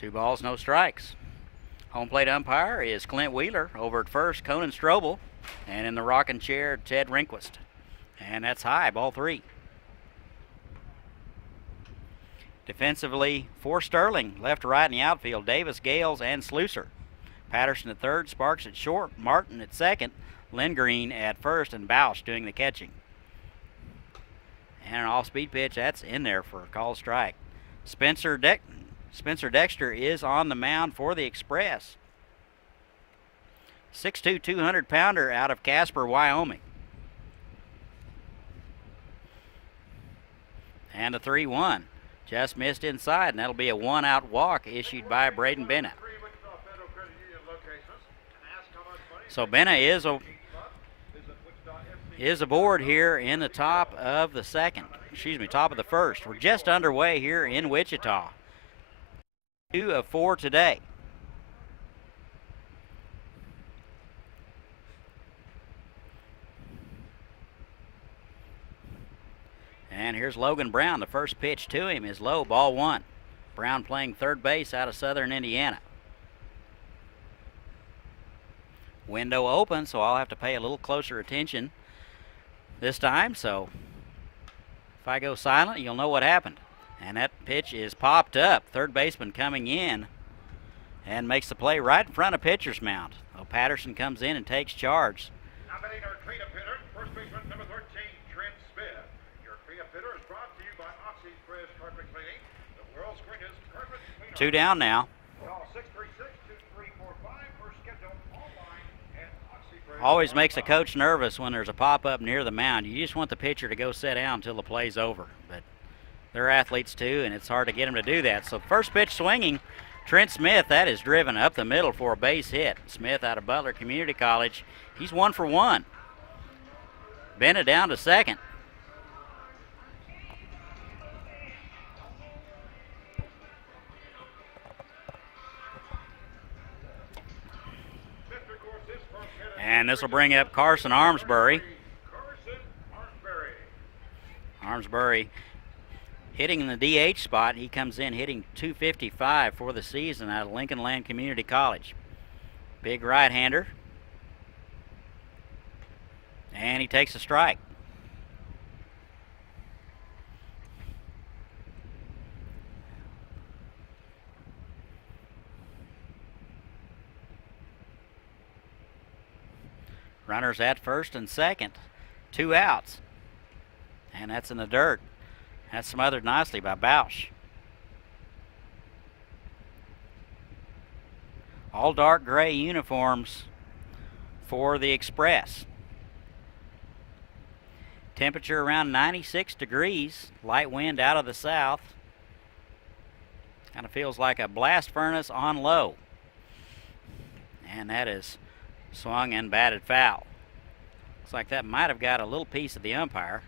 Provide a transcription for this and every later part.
2 balls, no strikes. Home plate umpire is Clint Wheeler. Over at first, Conan Strobel. And in the rocking chair, Ted Rehnquist. And that's high, ball 3. Defensively for Sterling, left to right in the outfield, Davis, Gales, and Slusser. Patterson at third, Sparks at short, Martin at second, Lindgreen at first, and Bausch doing the catching. And an off-speed pitch, that's in there for a called strike. Spencer Dexter is on the mound for the Express. 6'2", 200-pounder out of Casper, Wyoming. And a 3-1. Just missed inside, and that'll be a 1-out walk issued by Braden Benna. So Benna is aboard here in the top of the top of the first. We're just underway here in Wichita. 2 of 4 today. And here's Logan Brown. The first pitch to him is low, ball 1. Brown playing third base out of Southern Indiana. Window open, so I'll have to pay a little closer attention this time. So if I go silent, you'll know what happened. And that pitch is popped up. Third baseman coming in and makes the play right in front of pitcher's mound. So Patterson comes in and takes charge. Nominating our cleanup hitter, first baseman number 13, Trent Smith. Your cleanup hitter is brought to you by Xpress Carpet Cleaning, the world's greatest carpet cleaner. 2 down now. Call 636-2345 for schedule online at Xpress. Always makes a coach nervous when there's a pop-up near the mound. You just want the pitcher to go sit down until the play's over. But they're athletes too, and it's hard to get them to do that. So first pitch swinging, Trent Smith, that is driven up the middle for a base hit. Smith out of Butler Community College. He's 1 for 1. Bennett down to second. And this will bring up Carson Armsbury. Armsbury hitting in the DH spot. He comes in hitting .255 for the season out of Lincoln Land Community College. Big right-hander. And he takes a strike. Runners at first and second. 2 outs. And that's in the dirt. That's smothered nicely by Bausch. All dark gray uniforms for the Express. Temperature around 96 degrees. Light wind out of the south. Kind of feels like a blast furnace on low. And that is swung and batted foul. Looks like that might have got a little piece of the umpire.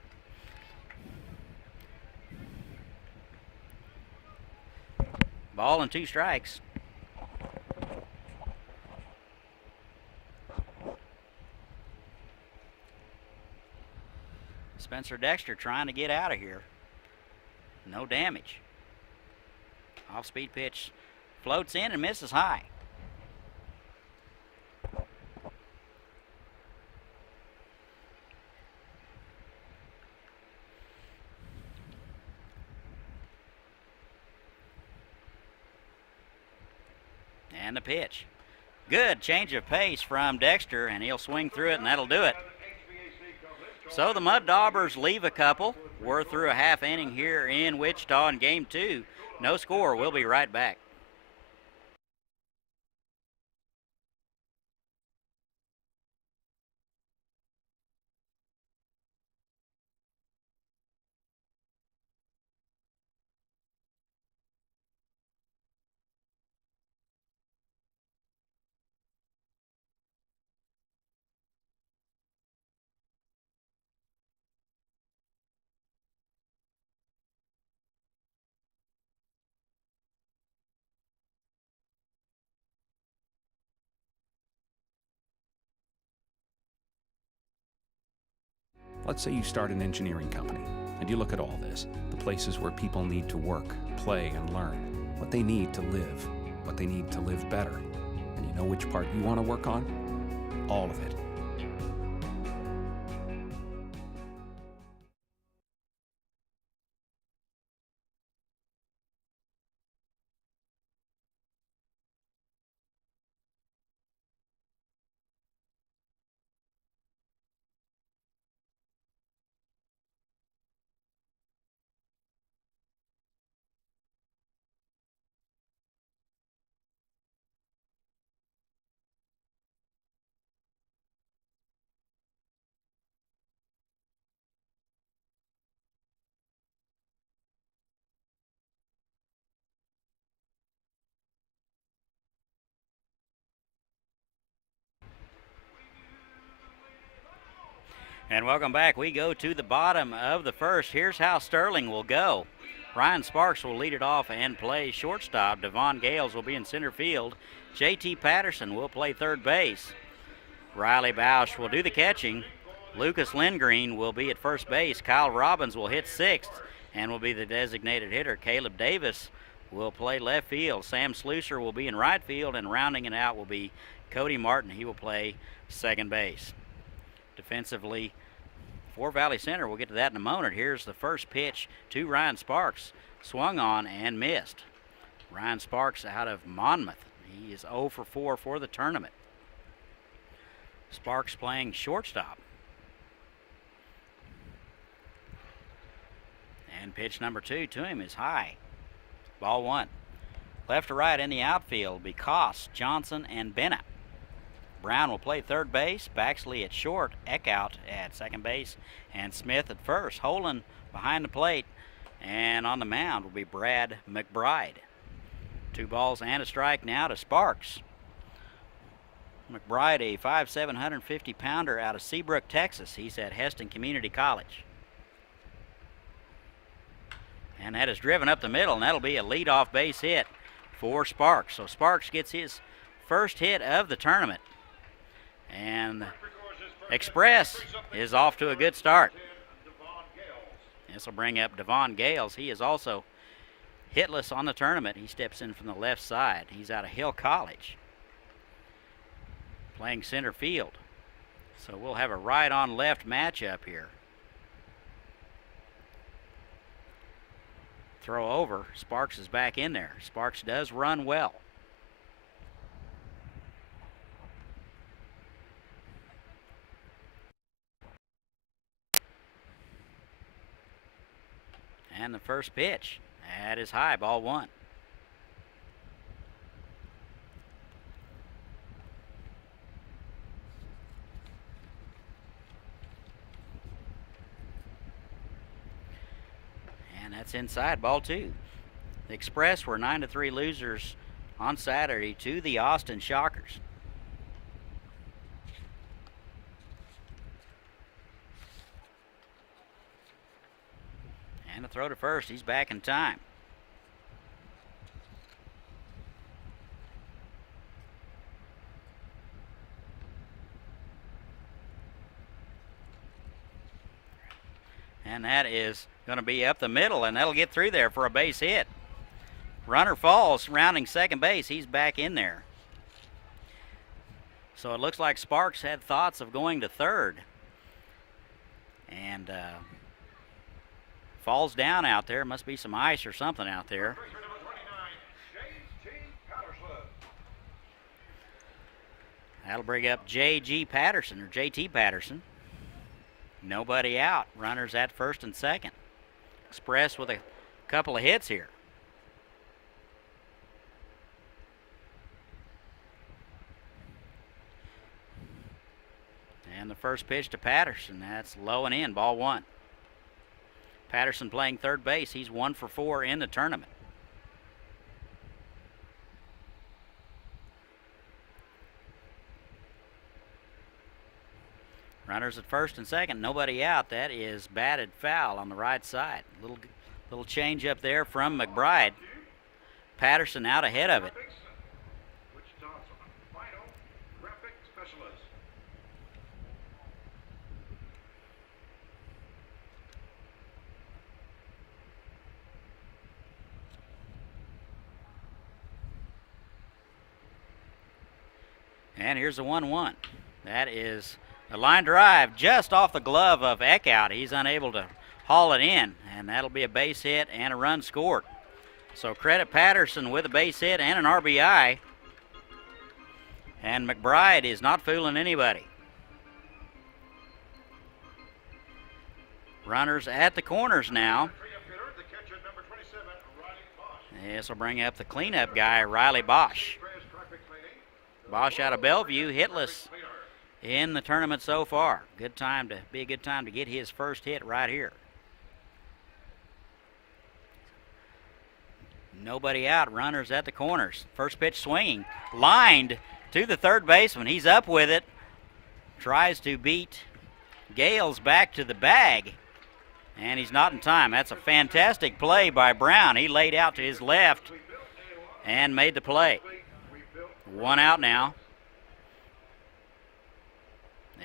Ball and 2 strikes. Spencer Dexter trying to get out of here. No damage. Off-speed pitch floats in and misses high. And the pitch. Good change of pace from Dexter, and he'll swing through it, and that'll do it. So the Mud Daubers leave a couple. We're through a half inning here in Wichita in Game 2. No score. We'll be right back. Let's say you start an engineering company, and you look at all this, the places where people need to work, play, and learn, what they need to live. but they need to live better. And you know which part you want to work on? All of it. And welcome back. We go to the bottom of the first. Here's how Sterling will go. Ryan Sparks will lead it off and play shortstop. Devon Gales will be in center field. J.T. Patterson will play third base. Riley Bausch will do the catching. Lucas Lindgreen will be at first base. Kyle Robbins will hit sixth and will be the designated hitter. Caleb Davis will play left field. Sam Slusser will be in right field, and rounding it out will be Cody Martin. He will play second base. Defensively, for Valley Center, we'll get to that in a moment. Here's the first pitch to Ryan Sparks. Swung on and missed. Ryan Sparks out of Monmouth. He is 0 for 4 for the tournament. Sparks playing shortstop. And pitch number 2 to him is high. Ball 1. Left to right in the outfield will be Koss, Johnson, and Bennett. Brown will play third base, Baxley at short, Eckhout at second base, and Smith at first. Holen behind the plate, and on the mound will be Brad McBride. 2 balls and a strike now to Sparks. McBride, a 5'7", 150-pounder out of Seabrook, Texas. He's at Heston Community College. And that is driven up the middle, and that'll be a leadoff base hit for Sparks. So Sparks gets his first hit of the tournament. And Xpress is off to a good start. This will bring up Devon Gales. He is also hitless on the tournament. He steps in from the left side. He's out of Hill College, playing center field. So we'll have a right-on-left matchup here. Throw over. Sparks is back in there. Sparks does run well. And the first pitch, that is high, ball 1. And that's inside, ball 2. The Xpress were 9-3 losers on Saturday to the Austin Shockers. And a throw to first. He's back in time. And that is going to be up the middle, and that'll get through there for a base hit. Runner falls, rounding second base. He's back in there. So it looks like Sparks had thoughts of going to third. And falls down out there. Must be some ice or something out there. That'll bring up J.G. Patterson, or J.T. Patterson. Nobody out. Runners at first and second. Xpress with a couple of hits here. And the first pitch to Patterson. That's low and in, ball 1. Patterson playing third base. He's 1 for 4 in the tournament. Runners at first and second, nobody out. That is batted foul on the right side. Little change up there from McBride. Patterson out ahead of it. And here's the 1-1. That is a line drive just off the glove of Eckhout. He's unable to haul it in, and that'll be a base hit and a run scored. So credit Patterson with a base hit and an RBI. And McBride is not fooling anybody. Runners at the corners now. This will bring up the cleanup guy, Riley Bosch. Bosch out of Bellevue, hitless in the tournament so far. Be a good time to get his first hit right here. Nobody out, runners at the corners. First pitch swinging, lined to the third baseman. He's up with it. Tries to beat Gales back to the bag, and he's not in time. That's a fantastic play by Brown. He laid out to his left and made the play. One out now.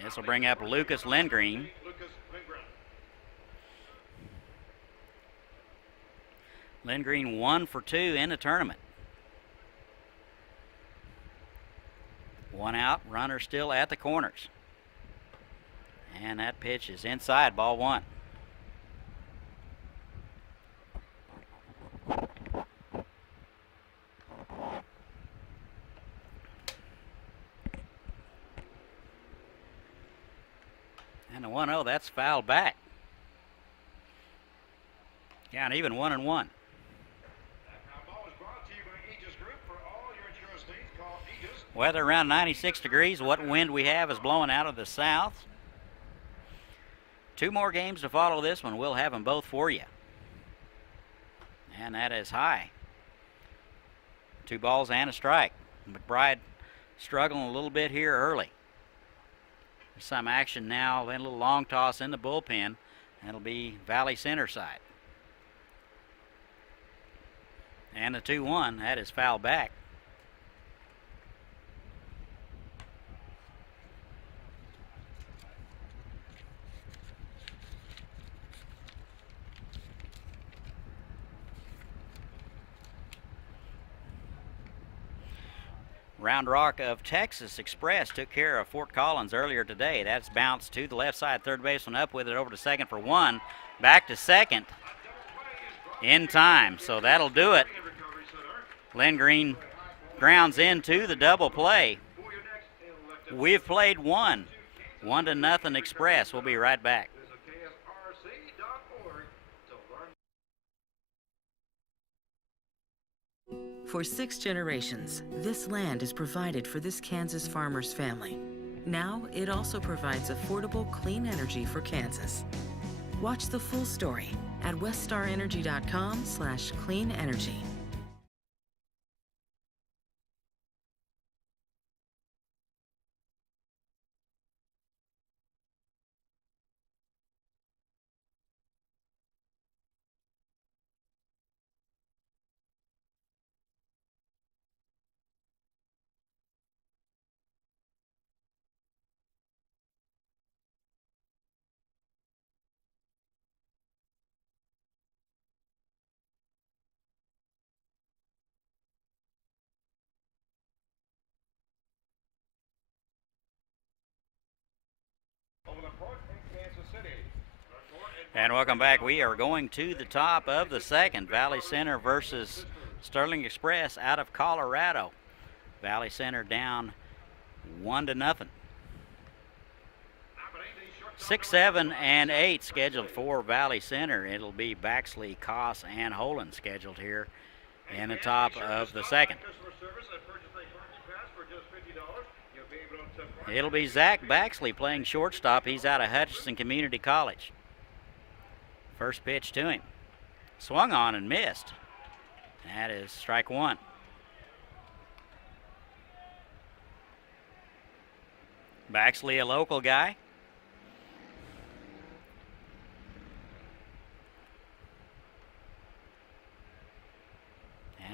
This will bring up Lucas Lindgreen. Lindgreen 1 for 2 in the tournament. One out, runner still at the corners. And that pitch is inside, ball one. And the 1-0, that's fouled back. Yeah, and even 1-1. Weather around 96 degrees. What wind we have is blowing out of the south. 2 more games to follow this one. We'll have them both for you. And that is high. 2 balls and a strike. McBride struggling a little bit here early. There's some action now. Then a little long toss in the bullpen. That'll be Valley Center side. And the 2-1, that is foul back. Round Rock of Texas Express took care of Fort Collins earlier today. That's bounced to the left side. Third baseman up with it over to second for 1. Back to second in time. So that'll do it. Lindgreen grounds into the double play. We've played 1-0 Express. We'll be right back. For 6 generations, this land has provided for this Kansas farmer's family. Now, it also provides affordable, clean energy for Kansas. Watch the full story at weststarenergy.com/clean energy. And welcome back. We are going to the top of the second. Valley Center versus Sterling Express out of Colorado. Valley Center down 1-0. 6, 7, and 8 scheduled for Valley Center. It'll be Baxley, Koss, and Holen scheduled here in the top of the second. It'll be Zach Baxley playing shortstop. He's out of Hutchinson Community College. First pitch to him. Swung on and missed. That is strike 1. Baxley, a local guy.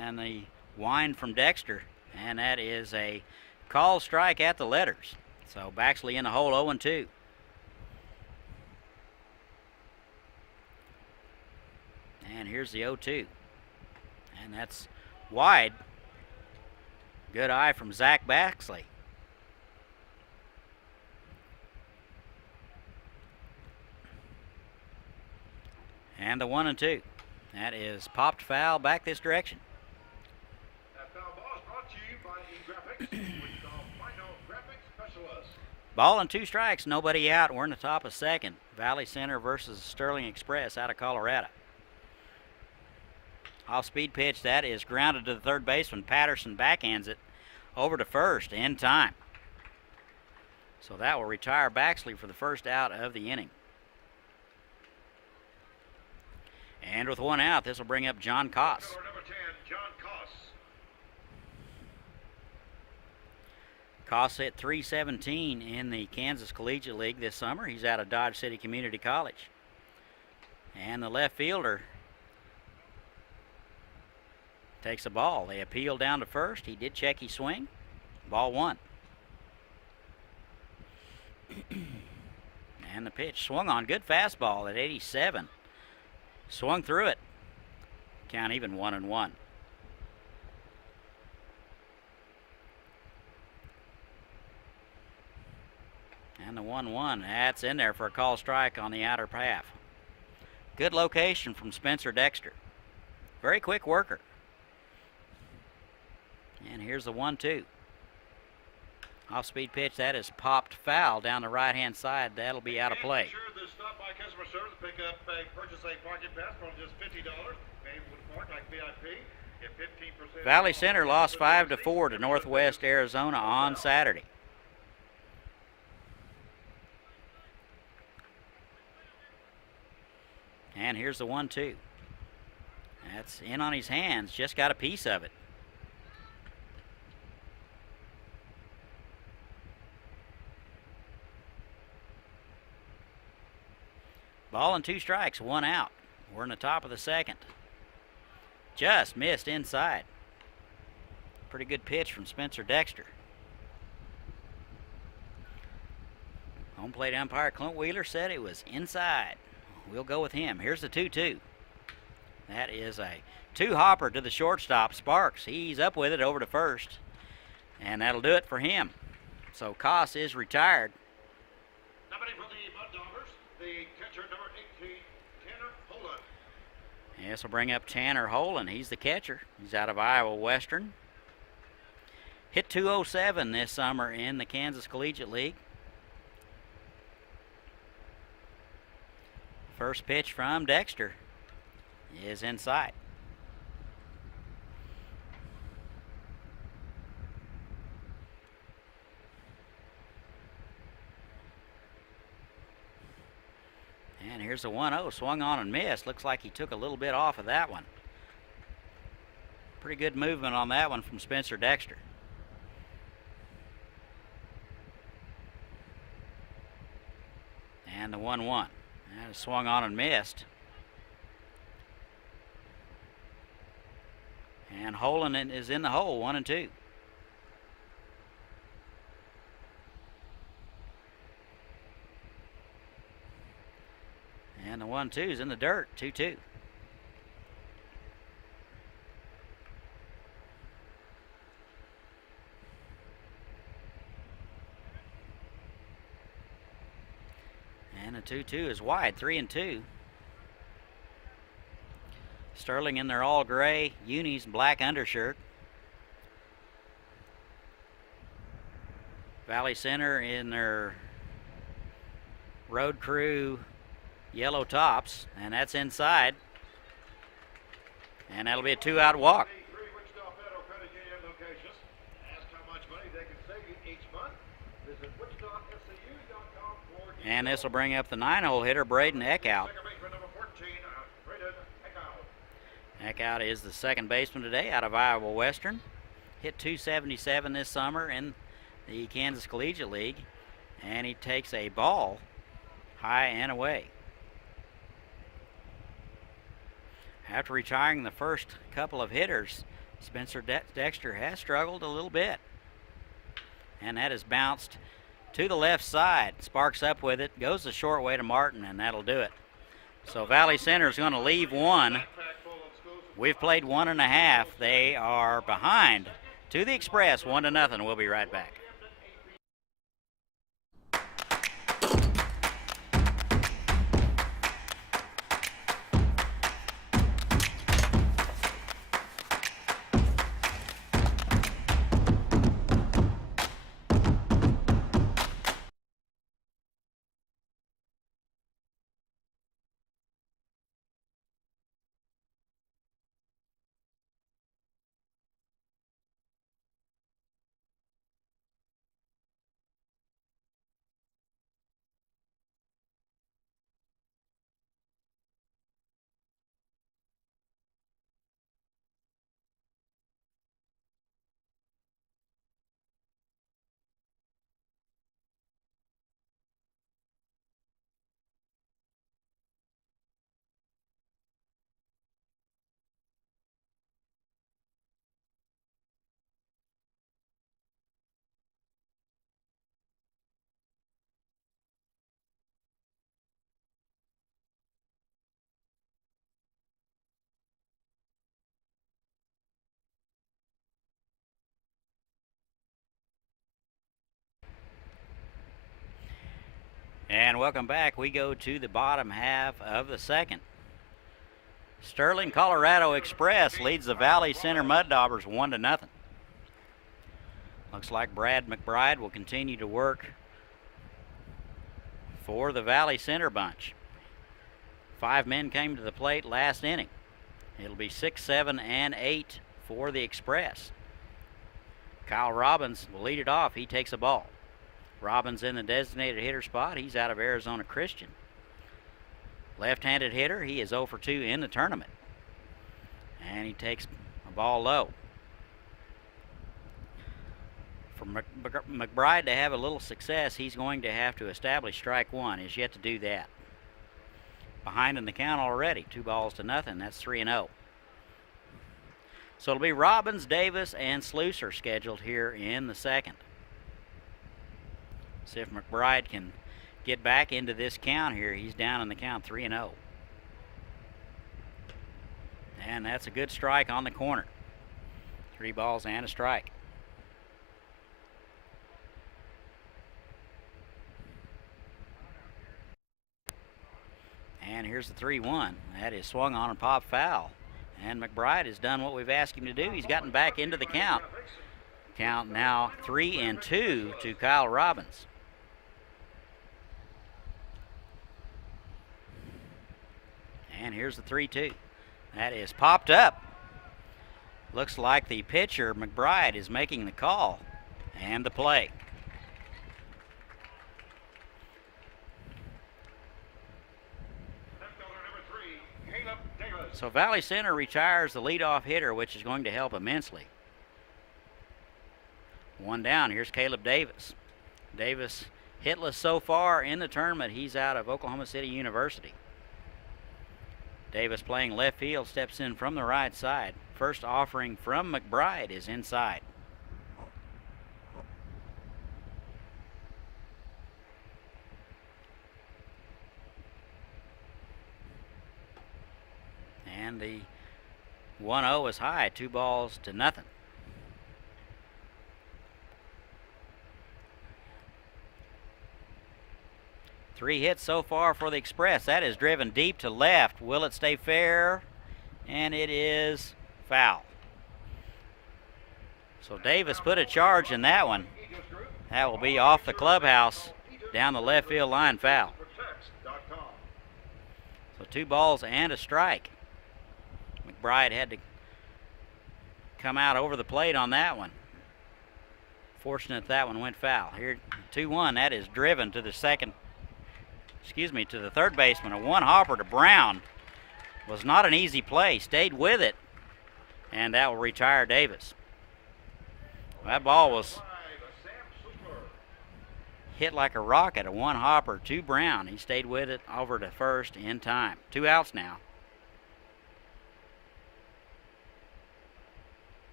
And the wind from Dexter. And that is a call strike at the letters. So Baxley in the hole, 0-2. And here's the 0-2. And that's wide. Good eye from Zach Baxley. And the 1-2. That is popped foul back this direction. That foul ball is brought to you by eGraphics, Wichita Final Graphics Specialist. Ball and 2 strikes, nobody out. We're in the top of second. Valley Center versus Sterling Express out of Colorado. Off-speed pitch, that is grounded to the third baseman. Patterson backhands it over to first in time. So that will retire Baxley for the first out of the inning. And with 1 out, this will bring up John Koss. Number 10, John Koss. Koss hit .317 in the Kansas Collegiate League this summer. He's out of Dodge City Community College. And the left fielder takes a ball. They appeal down to first. He did check his swing. Ball 1. And the pitch swung on. Good fastball at 87. Swung through it. Count even 1-1. And the 1-1. That's in there for a call strike on the outer half. Good location from Spencer Dexter. Very quick worker. And here's the 1-2. Off-speed pitch, that is popped foul down the right-hand side. That'll be out of play. Sure, the stop by customer service, pick up purchase a parking pass for just $50. Maybe would park like VIP. Get 15%. Valley Center lost 5-4 to Northwest Arizona on Saturday. And here's the 1-2. That's in on his hands. Just got a piece of it. Ball and 2 strikes, 1 out. We're in the top of the second. Just missed inside. Pretty good pitch from Spencer Dexter. Home plate umpire Clint Wheeler said it was inside. We'll go with him. Here's the 2-2. That is a 2-hopper to the shortstop, Sparks. He's up with it over to first. And that'll do it for him. So Koss is retired. Somebody for the Daubers, the catcher number 18, Tanner Holland. This will bring up Tanner Holland. He's the catcher. He's out of Iowa Western. Hit .207 this summer in the Kansas Collegiate League. First pitch from Dexter is in sight. And here's a 1-0, swung on and missed. Looks like he took a little bit off of that one. Pretty good movement on that one from Spencer Dexter. And the 1-1. That is swung on and missed. And Holland is in the hole, 1-2. And the 1-2 is in the dirt, 2-2. And the 2-2 is wide, 3-2. Sterling in their all gray unis, black undershirt. Valley Center in their road crew yellow tops, and that's inside. And that'll be a 2-out walk. And this will bring up the 9-hole hitter, Braden Eckhout. Eckhout is the second baseman today out of Iowa Western. Hit .277 this summer in the Kansas Collegiate League. And he takes a ball high and away. After retiring the first couple of hitters, Spencer Dexter has struggled a little bit. And that is bounced to the left side. Sparks up with it, goes the short way to Martin, and that'll do it. So Valley Center is going to leave one. We've played 1.5. They are behind to the Express, 1-0. We'll be right back. And welcome back. We go to the bottom half of the second. Sterling Colorado Express leads the Valley Center Mud Daubers 1-0. Looks like Brad McBride will continue to work for the Valley Center bunch. 5 men came to the plate last inning. It'll be 6, 7, and 8 for the Express. Kyle Robbins will lead it off. He takes a ball. Robbins in the designated hitter spot. He's out of Arizona Christian. Left-handed hitter. He is 0 for 2 in the tournament. And he takes a ball low. For McBride to have a little success, he's going to have to establish strike one. He's yet to do that. Behind in the count already. 2-0. That's 3-0. So it'll be Robbins, Davis, and Slusser scheduled here in the second. See if McBride can get back into this count here. He's down in the count 3-0. And that's a good strike on the corner. 3 balls and a strike. And here's the 3-1. That is swung on and popped foul. And McBride has done what we've asked him to do. He's gotten back into the count. Count now 3-2 to Kyle Robbins. And here's the 3-2. That is popped up. Looks like the pitcher, McBride, is making the call and the play. So Valley Center retires the leadoff hitter, which is going to help immensely. 1 down. Here's Caleb Davis. Davis hitless so far in the tournament. He's out of Oklahoma City University. Davis playing left field, steps in from the right side. First offering from McBride is inside. And the 1-0 is high, 2-0. 3 hits so far for the Express. That is driven deep to left. Will it stay fair? And it is foul. So Davis put a charge in that one. That will be off the clubhouse, down the left field line, foul. So 2 balls and a strike. McBride had to come out over the plate on that one. Fortunate that one went foul. Here, 2-1. That is driven to the to the third baseman. A 1-hopper to Brown was not an easy play. Stayed with it, and that will retire Davis. That ball was hit like a rocket. A 1-hopper to Brown. He stayed with it over to first in time. 2 outs now.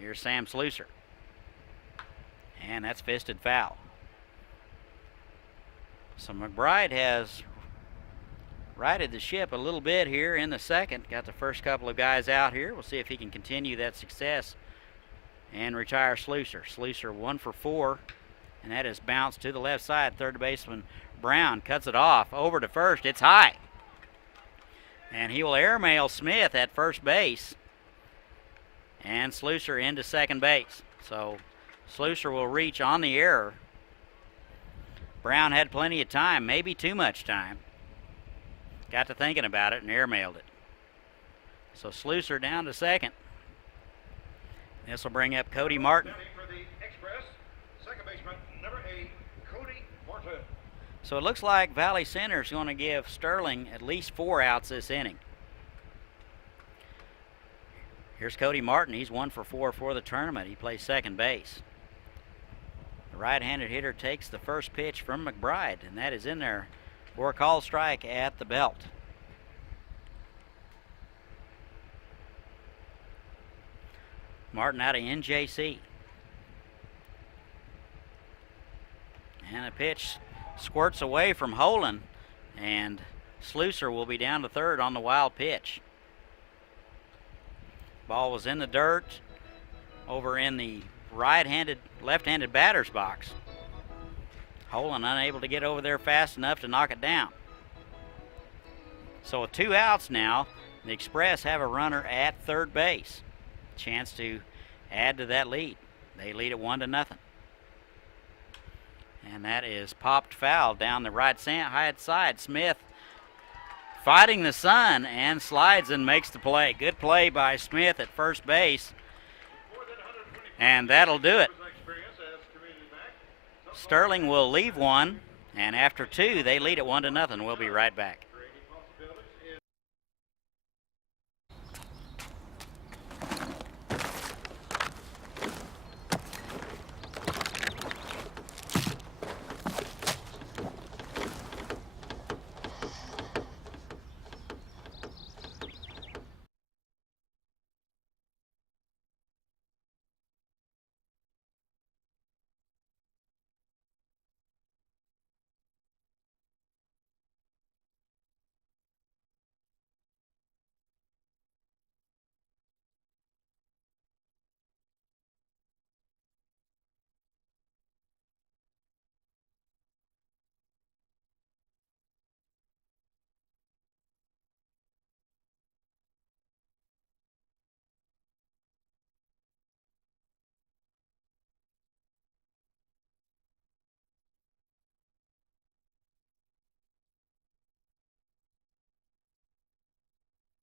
Here's Sam Slusser. And that's fisted foul. So McBride has righted the ship a little bit here in the second. Got the first couple of guys out here. We'll see if he can continue that success and retire Slusser. Slusser 1 for 4, and that is bounced to the left side. Third baseman Brown cuts it off over to first. It's high. And he will airmail Smith at first base. And Slusser into second base. So Slusser will reach on the error. Brown had plenty of time, maybe too much time. Got to thinking about it and airmailed it. So Slusser down to second. This will bring up Cody Martin. So it looks like Valley Center is going to give Sterling at least 4 outs this inning. Here's Cody Martin. He's 1 for 4 for the tournament. He plays second base. The right-handed hitter takes the first pitch from McBride, and that is in there for a called strike at the belt. Martin out of NJC. And a pitch squirts away from Holen, and Slusser will be down to third on the wild pitch. Ball was in the dirt over in the left-handed batter's box. Holen unable to get over there fast enough to knock it down. So with 2 outs now, the Xpress have a runner at third base. Chance to add to that lead. They lead it 1-0. And that is popped foul down the right side. Smith fighting the sun and slides and makes the play. Good play by Smith at first base. And that'll do it. Sterling will leave one, and after 2, they lead it 1-0. We'll be right back.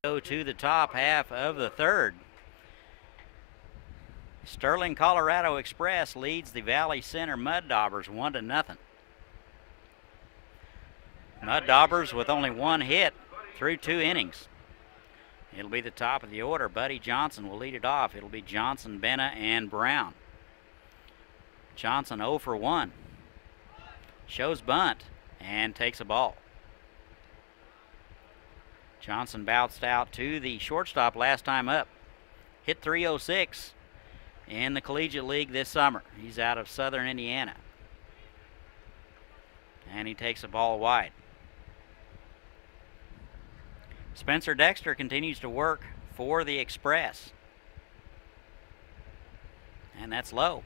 Go to the top half of the third. Sterling Colorado Xpress leads the Valley Center Mud Daubers 1-0. Mud Daubers with only 1 hit through 2 innings. It'll be the top of the order. Buddy Johnson will lead it off. It'll be Johnson, Benna, and Brown. Johnson 0 for 1. Shows bunt and takes a ball. Johnson bounced out to the shortstop last time up. Hit .306 in the Collegiate League this summer. He's out of Southern Indiana. And he takes a ball wide. Spencer Dexter continues to work for the Xpress. And that's low.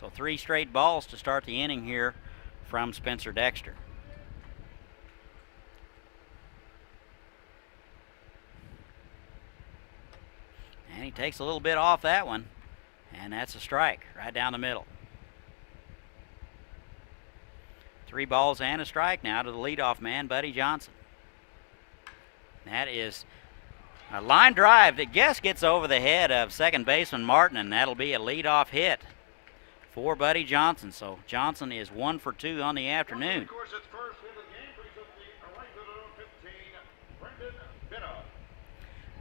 So 3 straight balls to start the inning here from Spencer Dexter. And he takes a little bit off that one. And that's a strike right down the middle. 3 balls and a strike now to the leadoff man, Buddy Johnson. That is a line drive that gets over the head of second baseman Martin, and that'll be a leadoff hit for Buddy Johnson. So Johnson is 1 for 2 on the afternoon.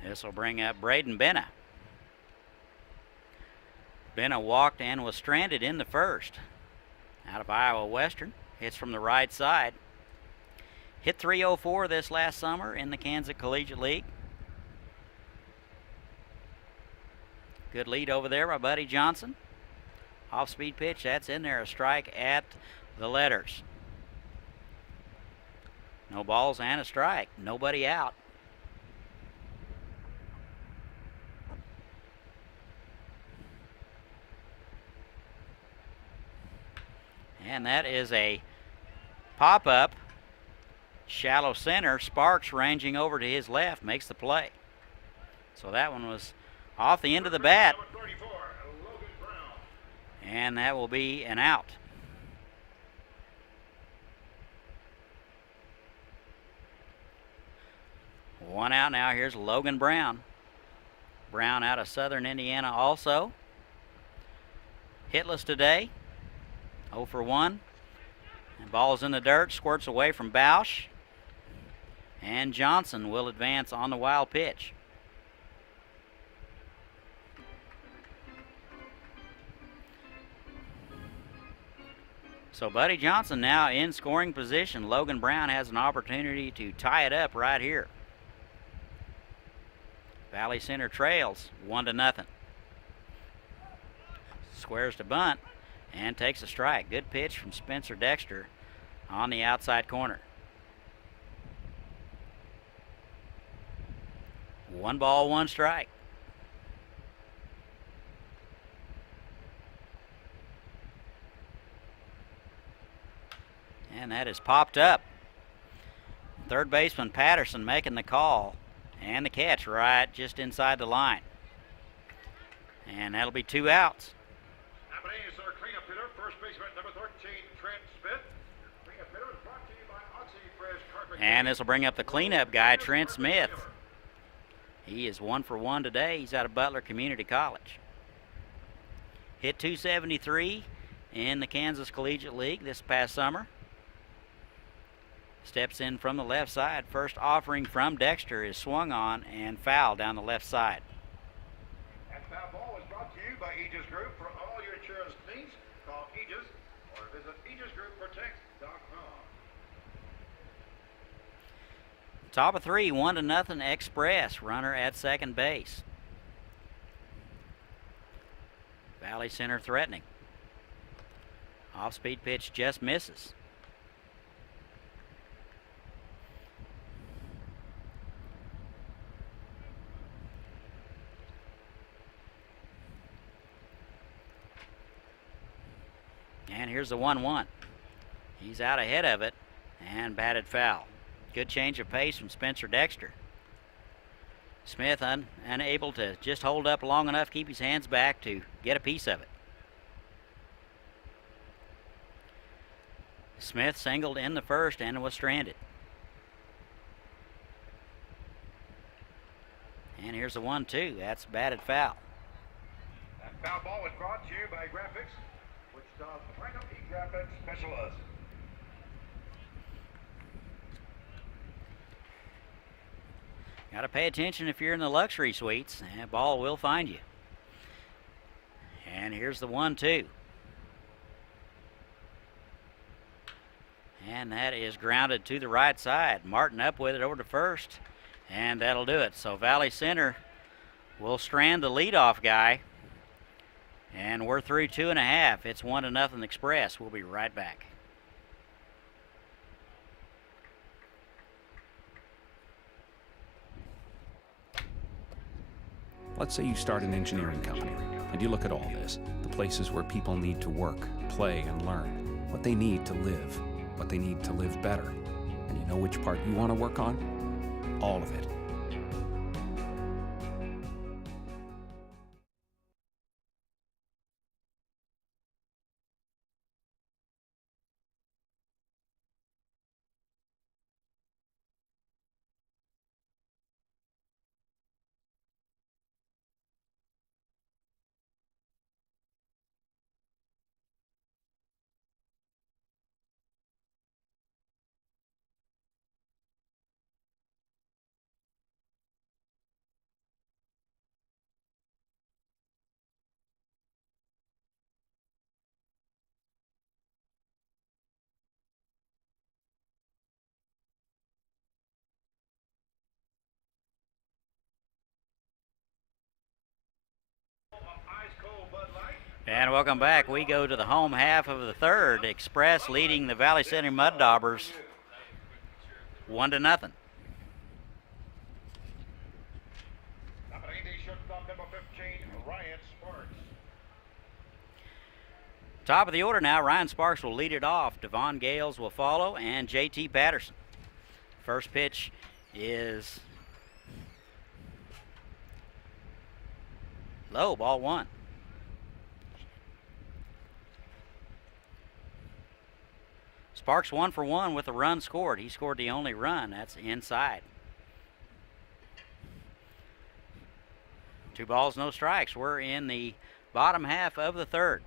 This will bring up Braden Benna. Benna walked and was stranded in the first. Out of Iowa Western. Hits from the right side. Hit .304 this last summer in the Kansas Collegiate League. Good lead over there by Buddy Johnson. Off-speed pitch, that's in there. A strike at the letters. No balls and a strike. Nobody out. And that is a pop-up, shallow center. Sparks ranging over to his left makes the play. So that one was off the end of the bat. And that will be an out. One out now. Here's Logan Brown. Brown out of Southern Indiana also. Hitless today. 0 for 1. And ball's in the dirt, squirts away from Bausch. And Johnson will advance on the wild pitch. So Buddy Johnson now in scoring position. Logan Brown has an opportunity to tie it up right here. Valley Center trails 1-0. Squares to bunt. And takes a strike. Good pitch from Spencer Dexter on the outside corner. 1 ball, 1 strike. And that is popped up. Third baseman Patterson making the call and the catch right just inside the line. And that'll be 2 outs. Nominees are cleanup hitter, first baseman number 13, Trent Smith. Cleanup hitter is brought to you by Xpress carpet. And this will bring up the cleanup guy, Trent Smith. He is 1 for 1 today. He's out of Butler Community College. Hit .273 in the Kansas Collegiate League this past summer. Steps in from the left side. First offering from Dexter is swung on and fouled down the left side. That foul ball is brought to you by Aegis Group. For all your insurance needs, call Aegis or visit AegisGroupProtect.com. Top of 3, 1-0 Xpress. Runner at second base. Valley Center threatening. Off-speed pitch just misses. And here's the 1-1. He's out ahead of it and batted foul. Good change of pace from Spencer Dexter. Smith unable to just hold up long enough, keep his hands back to get a piece of it. Smith singled in the first and was stranded. And here's the 1-2. That's batted foul. That foul ball was brought to you by Graphics, which does Franco E-Graphics Specialist. Got to pay attention if you're in the luxury suites. That ball will find you. And here's the 1-2. And that is grounded to the right side. Martin up with it over to first. And that'll do it. So Valley Center will strand the leadoff guy. And we're through 2.5. It's 1-0 Express. We'll be right back. Let's say you start an engineering company, and you look at all this, the places where people need to work, play, and learn, what they need to live, what they need to live better. And you know which part you want to work on? All of it. And welcome back. We go to the home half of the third. Express leading the Valley Center Mud Daubers 1-0. Nominee shortstop number 15, Ryan Sparks. Top of the order now. Ryan Sparks will lead it off. Devon Gales will follow, and JT Patterson. First pitch is low, ball 1. Sparks 1 for 1 with a run scored. He scored the only run. That's inside. 2 balls, no strikes. We're in the bottom half of the third.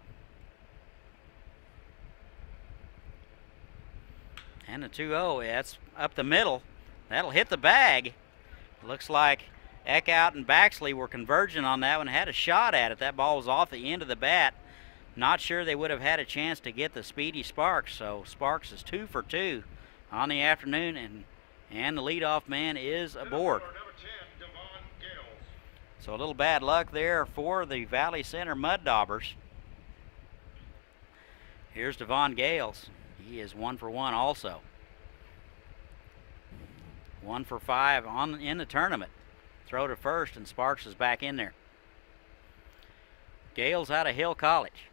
And the 2-0, that's up the middle. That'll hit the bag. Looks like Eckhout and Baxley were converging on that one, had a shot at it. That ball was off the end of the bat. Not sure they would have had a chance to get the speedy Sparks, so Sparks is 2 for 2 on the afternoon, and the leadoff man is aboard. So a little bad luck there for the Valley Center Mud Daubers. Here's Devon Gales. He is 1 for 1 also. 1 for 5 in the tournament. Throw to first, and Sparks is back in there. Gales out of Hill College.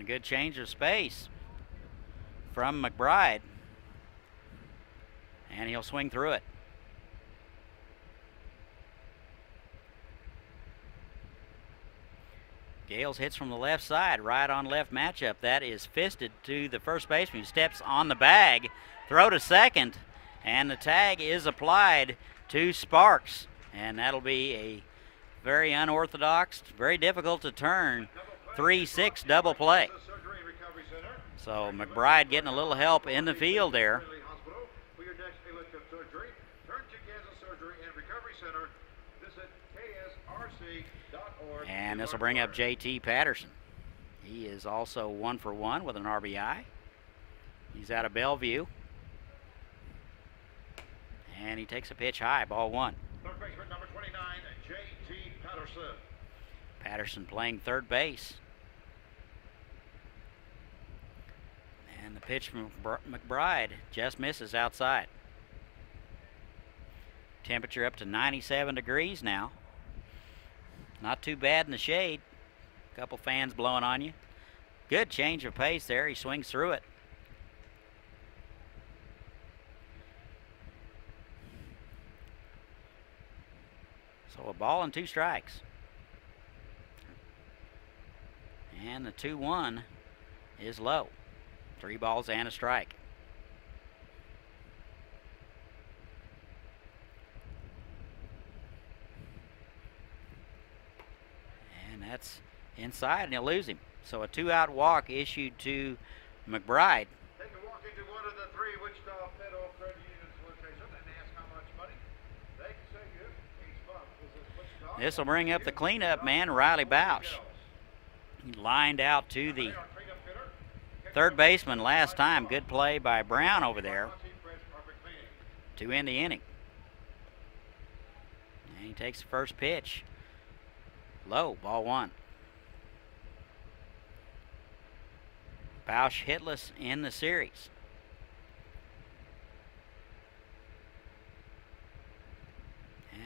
And a good change of space from McBride. And he'll swing through it. Gales hits from the left side, right on left matchup. That is fisted to the first baseman, who steps on the bag, throw to second, and the tag is applied to Sparks. And that'll be a very unorthodox, very difficult to turn 3-6 double play. So McBride getting a little help in the field there. And this will bring up J.T. Patterson. He is also 1 for 1 with an RBI. He's out of Bellevue. And he takes a pitch high, ball 1. Third baseman number 29, J.T. Patterson. Patterson playing third base. And the pitch from McBride just misses outside. Temperature up to 97 degrees now. Not too bad in the shade. A couple fans blowing on you. Good change of pace there. He swings through it. So a ball and 2 strikes. And the 2-1 is low. 3 balls and a strike. That's inside, and he'll lose him. So a 2-out walk issued to McBride. They can walk into one of the 3 Wichita Federal Credit Union's locations and ask how much money. They can say good. This will bring up the cleanup man, Riley Bausch. He lined out to the third baseman last time. Good play by Brown over there to end the inning. And he takes the first pitch. Low, ball 1. Bausch hitless in the series.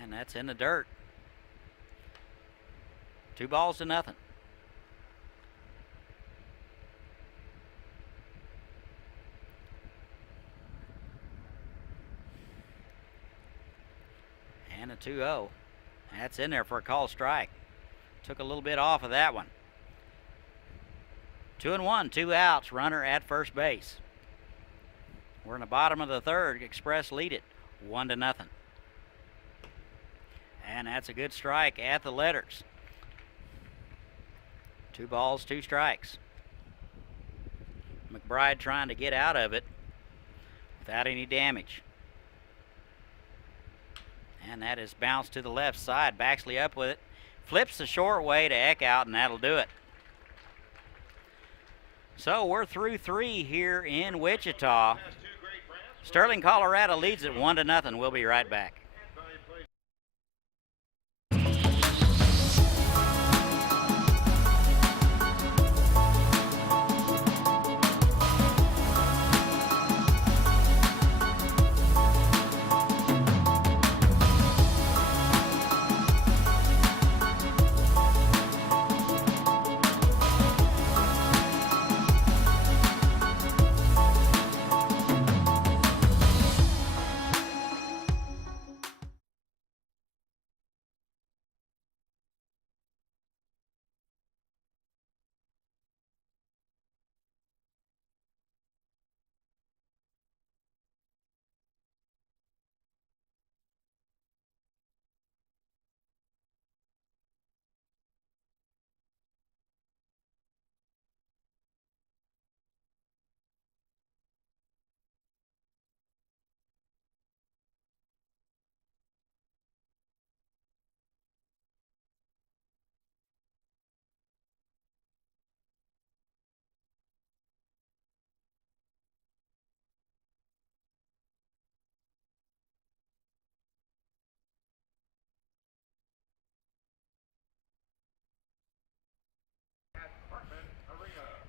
And that's in the dirt. 2 balls to nothing. And a 2-0. That's in there for a call strike. Took a little bit off of that one. 2-1, 2 outs, runner at first base. We're in the bottom of the third. Xpress lead it 1-0. And that's a good strike at the letters. 2 balls, 2 strikes. McBride trying to get out of it without any damage. And that is bounced to the left side. Baxley up with it. Flips the short way to Eckhout, and that'll do it. So we're through 3 here in Wichita. Sterling, Colorado leads it 1-0. We'll be right back.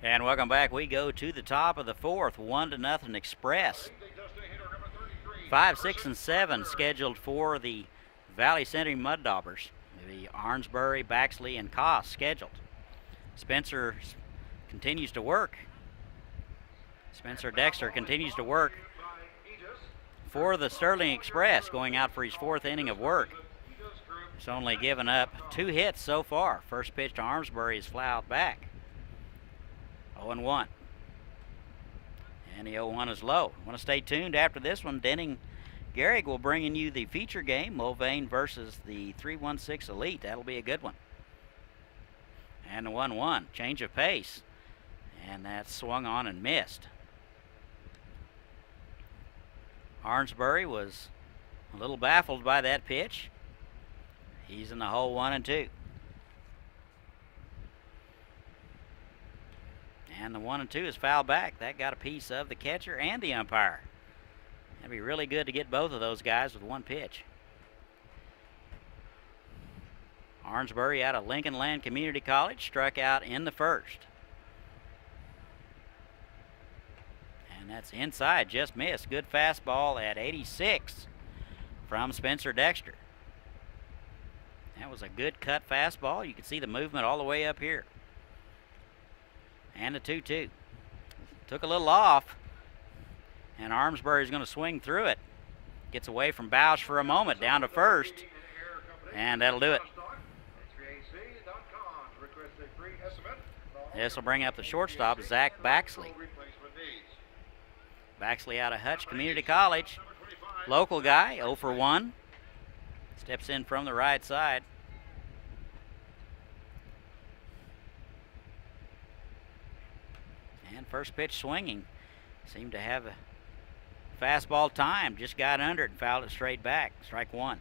And welcome back. We go to the top of the 4th, 1-0 Xpress. 5, 6, and 7 scheduled for the Valley Center Mud Daubers. The Arnsbury, Baxley, and Koss scheduled. Spencer continues to work. Spencer Dexter continues to work for the Sterling Express, going out for his 4th inning of work. He's only given up 2 hits so far. First pitch to Armsbury is fouled back. 0-1. And the 0-1 is low. Want to stay tuned after this one. Denning Gehrig will bring in you the feature game, Mulvane versus the 316 Elite. That'll be a good one. And the 1-1, change of pace. And that's swung on and missed. Armsbury was a little baffled by that pitch. He's in the hole 1-2. And the 1-2 is fouled back. That got a piece of the catcher and the umpire. That'd be really good to get both of those guys with one pitch. Armsbury out of Lincoln Land Community College struck out in the first. And that's inside, just missed. Good fastball at 86 from Spencer Dexter. That was a good cut fastball. You can see the movement all the way up here. And the 2-2. Took a little off, and Armsbury's going to swing through it. Gets away from Bausch for a moment, down to first, and that'll do it. This will bring up the shortstop, Zach Baxley. Baxley out of Hutch Community College. Local guy, 0 for 1. Steps in from the right side. And first pitch swinging. Seemed to have a fastball time. Just got under it and fouled it straight back. Strike 1.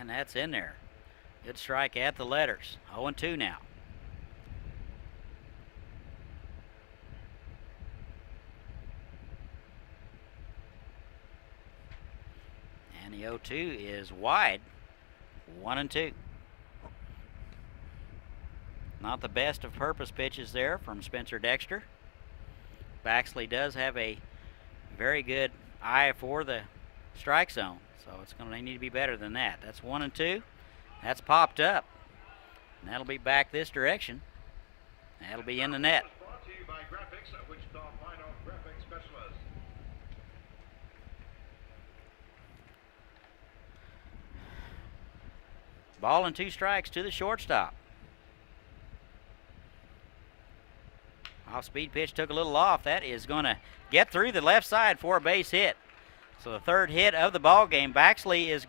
And that's in there. Good strike at the letters. 0-2 now. And the 0-2 is wide. 1-2. Not the best of purpose pitches there from Spencer Dexter. Baxley does have a very good eye for the strike zone, so it's going to need to be better than that. That's 1-2. That's popped up. And that'll be back this direction. That'll be in the net. Brought to you by Graphics, Wichita Fine Art Graphics Specialist. Ball and 2 strikes to the shortstop. Off-speed pitch took a little off. That is going to get through the left side for a base hit. So the 3rd hit of the ball game. Baxley is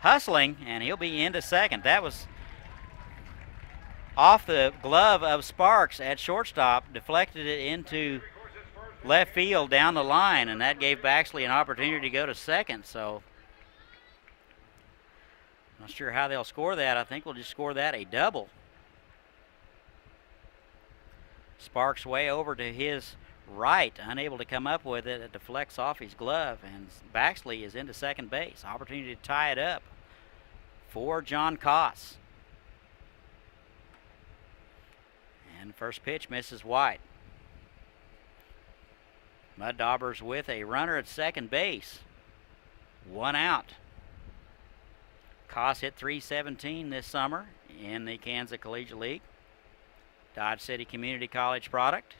hustling, and he'll be into second. That was off the glove of Sparks at shortstop, deflected it into left field down the line, and that gave Baxley an opportunity to go to second. So not sure how they'll score that. I think we'll just score that a double. Sparks way over to his right, unable to come up with it. It deflects off his glove, and Baxley is into second base. Opportunity to tie it up for John Koss. And first pitch misses wide. Mud Daubers with a runner at second base. 1 out. Koss hit .317 this summer in the Kansas Collegiate League. Dodge City Community College product.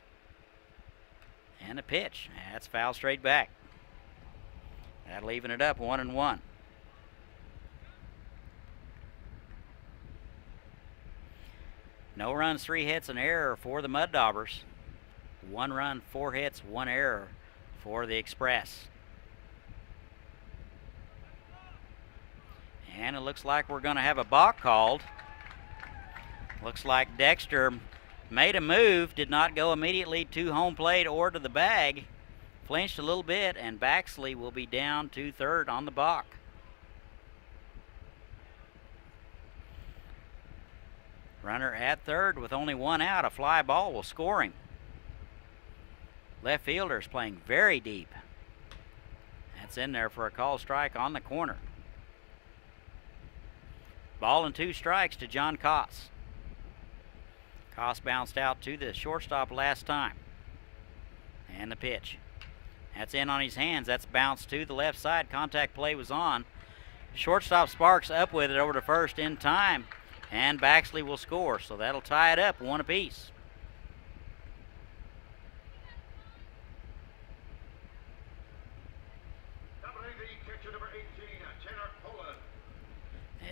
And a pitch. That's foul straight back. That'll even it up 1-1. No runs, 3 hits, an error for the Mud Daubers. 1 run, 4 hits, 1 error for the Express. And it looks like we're going to have a balk called. Looks like Dexter made a move, did not go immediately to home plate or to the bag. Flinched a little bit, and Baxley will be down to third on the balk. Runner at third with only 1 out. A fly ball will score him. Left fielder is playing very deep. That's in there for a call strike on the corner. Ball and 2 strikes to John Koss. Koss bounced out to the shortstop last time. And the pitch. That's in on his hands. That's bounced to the left side. Contact play was on. Shortstop Sparks up with it over to first in time, and Baxley will score, so that'll tie it up 1 apiece.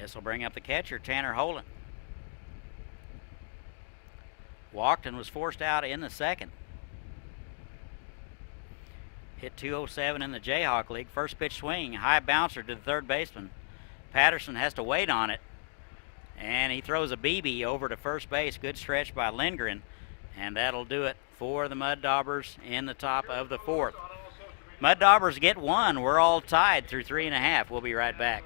This will bring up the catcher, Tanner Holden. Walked and was forced out in the second. Hit 207 in the Jayhawk League. First pitch swing, high bouncer to the third baseman. Patterson has to wait on it, and he throws a BB over to first base. Good stretch by Lindgren, and that'll do it for the Mud Daubers in the top of the 4th. Mud Daubers get 1. We're all tied through 3.5. We'll be right back.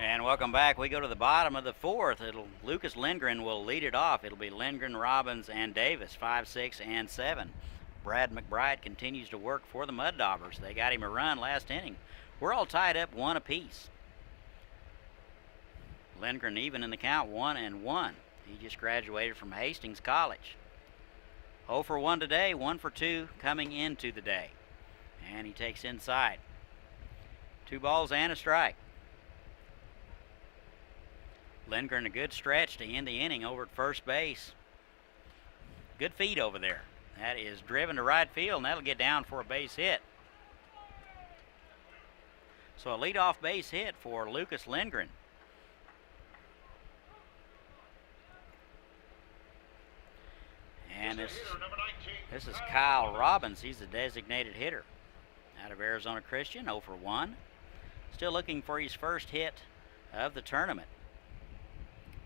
And welcome back. We go to the bottom of the 4th. Lucas Lindgren will lead it off. It'll be Lindgren, Robbins, and Davis, 5, 6, and 7. Brad McBride continues to work for the Mud Daubers. They got him a run last inning. We're all tied up 1 apiece. Lindgren even in the count, 1-1. He just graduated from Hastings College. 0 for 1 today, 1 for 2 coming into the day. And he takes inside. 2 balls and a strike. Lindgren a good stretch to end the inning over at first base. Good feed over there. That is driven to right field, and that'll get down for a base hit. So a leadoff base hit for Lucas Lindgren. And this is Kyle Robbins. He's the designated hitter out of Arizona Christian, 0 for 1. Still looking for his first hit of the tournament.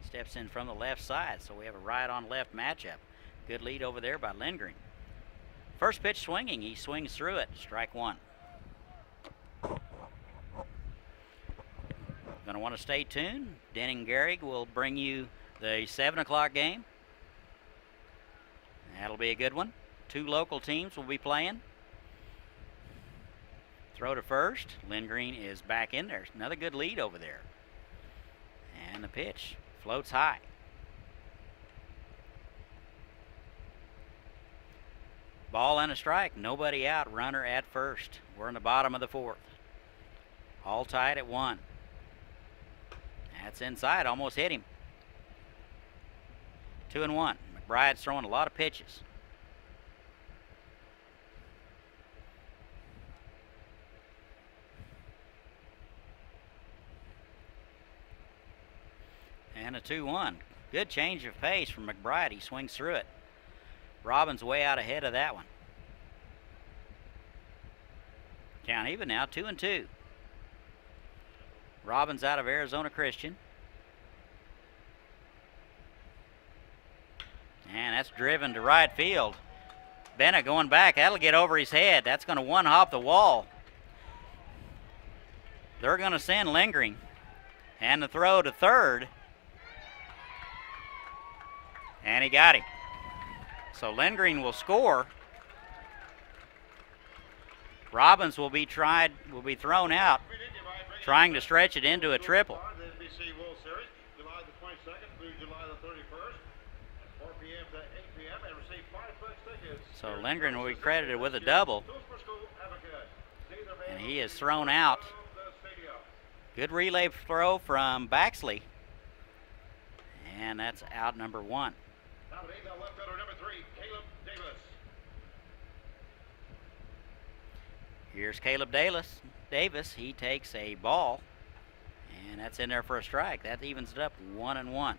Steps in from the left side, so we have a right-on-left matchup. Good lead over there by Lindgren. First pitch swinging, he swings through it. Strike 1. Going to want to stay tuned. Denning Gehrig will bring you the 7 o'clock game. That'll be a good one. 2 local teams will be playing. Throw to first. Lindgren is back in there. Another good lead over there. And the pitch floats high. Ball and a strike. Nobody out. Runner at first. We're in the bottom of the 4th. All tied at 1. That's inside. Almost hit him. 2-1. McBride's throwing a lot of pitches. And a 2-1. Good change of pace from McBride. He swings through it. Robbins way out ahead of that one. Count even now, 2-2. Robbins out of Arizona Christian. And that's driven to right field. Bennett going back. That'll get over his head. That's going to one-hop the wall. They're going to send Lindgren. And the throw to third. And he got him. So Lindgren will score. Robbins will be thrown out, trying to stretch it into a triple. The NBC World Series, July the 22nd through July the 31st, at 4 p.m. to 8 p.m. and receive 5 tickets. So Lindgren will be credited with a double, and he is thrown out. Good relay throw from Baxley, and that's out number 1. Nominee, the left fielder, number 3, Caleb Davis. Here's Caleb Davis. He takes a ball, and that's in there for a strike. That evens it up 1-1.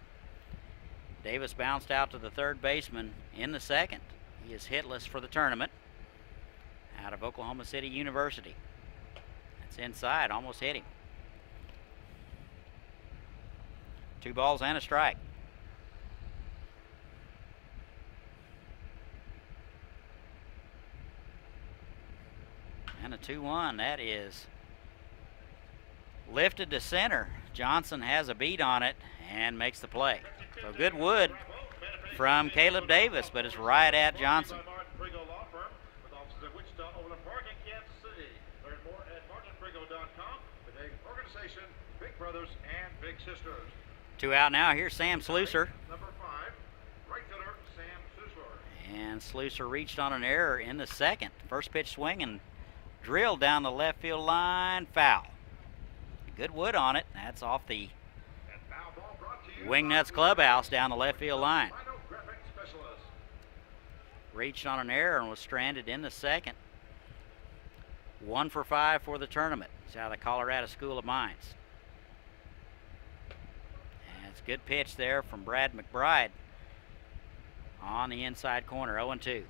Davis bounced out to the third baseman in the second. He is hitless for the tournament out of Oklahoma City University. That's inside, almost hit him. 2 balls and a strike. And a 2-1. That is lifted to center. Johnson has a beat on it and makes the play. So good wood from Caleb Davis, but it's right at Johnson. Two out now. Here's Sam Slusser. Number 5, right fielder Sam Slusser. And Slusser reached on an error in the second. First pitch swing and drilled down the left field line. Foul. Good wood on it. That's off the Wingnuts clubhouse down the left field line. Reached on an error and was stranded in the second. 1 for 5 for the tournament. It's out of the Colorado School of Mines. And it's a good pitch there from Brad McBride on the inside corner. 0-2.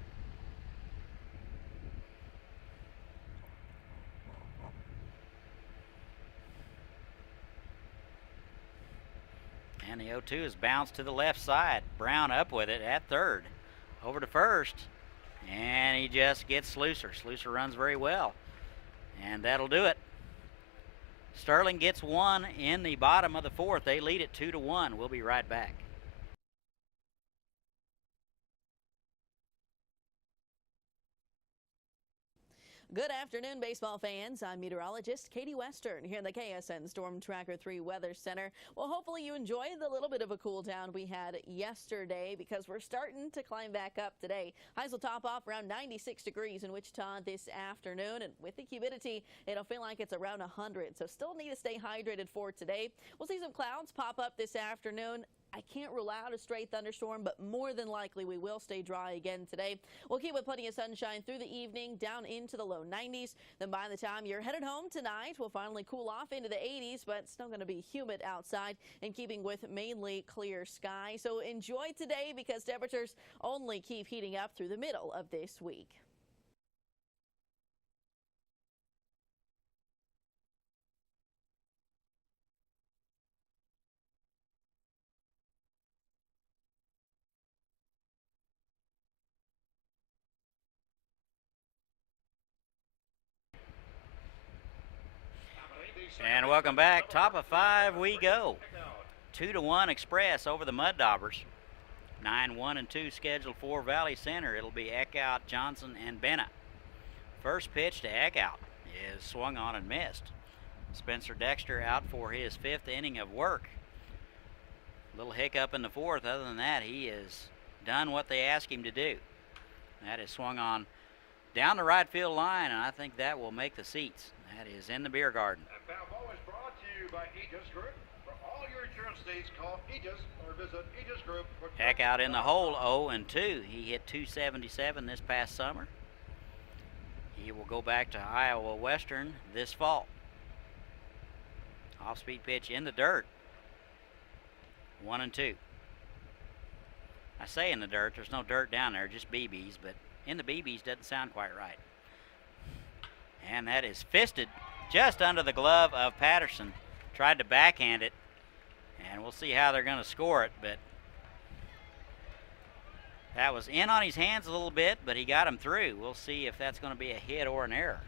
And the 0-2 is bounced to the left side. Brown up with it at third. Over to first. And he just gets Slusser. Slusser runs very well. And that'll do it. Sterling gets 1 in the bottom of the 4th. They lead it 2-1. We'll be right back. Good afternoon, baseball fans. I'm meteorologist Katie Western here in the KSN Storm Tracker 3 Weather Center. Well, hopefully you enjoyed the little bit of a cool down we had yesterday because we're starting to climb back up today. Highs will top off around 96 degrees in Wichita this afternoon, and with the humidity, it'll feel like it's around 100. So still need to stay hydrated for today. We'll see some clouds pop up this afternoon. I can't rule out a stray thunderstorm, but more than likely we will stay dry again today. We'll keep with plenty of sunshine through the evening, down into the low 90s. Then by the time you're headed home tonight, we'll finally cool off into the 80s, but still going to be humid outside in keeping with mainly clear sky. So enjoy today because temperatures only keep heating up through the middle of this week. And welcome back. Top of 5 we go. 2-1 Xpress over the Mud Daubers. 9-1-2 scheduled for Valley Center. It'll be Eckhout, Johnson, and Bennett. First pitch to Eckhout is swung on and missed. Spencer Dexter out for his 5th inning of work. Little hiccup in the 4th. Other than that, he has done what they asked him to do. That is swung on down the right field line, and I think that will make the seats. That is in the beer garden. That foul ball is brought to you by Aegis Group. For all your insurance needs, call Aegis or visit Aegis Group. Eckhout in the hole, 0-2. He hit .277 this past summer. He will go back to Iowa Western this fall. Off-speed pitch in the dirt. 1-2. I say in the dirt. There's no dirt down there, just BBs, but in the BBs doesn't sound quite right. And that is fisted just under the glove of Patterson. Tried to backhand it, and we'll see how they're going to score it, but that was in on his hands a little bit, but he got him through. We'll see if that's going to be a hit or an error.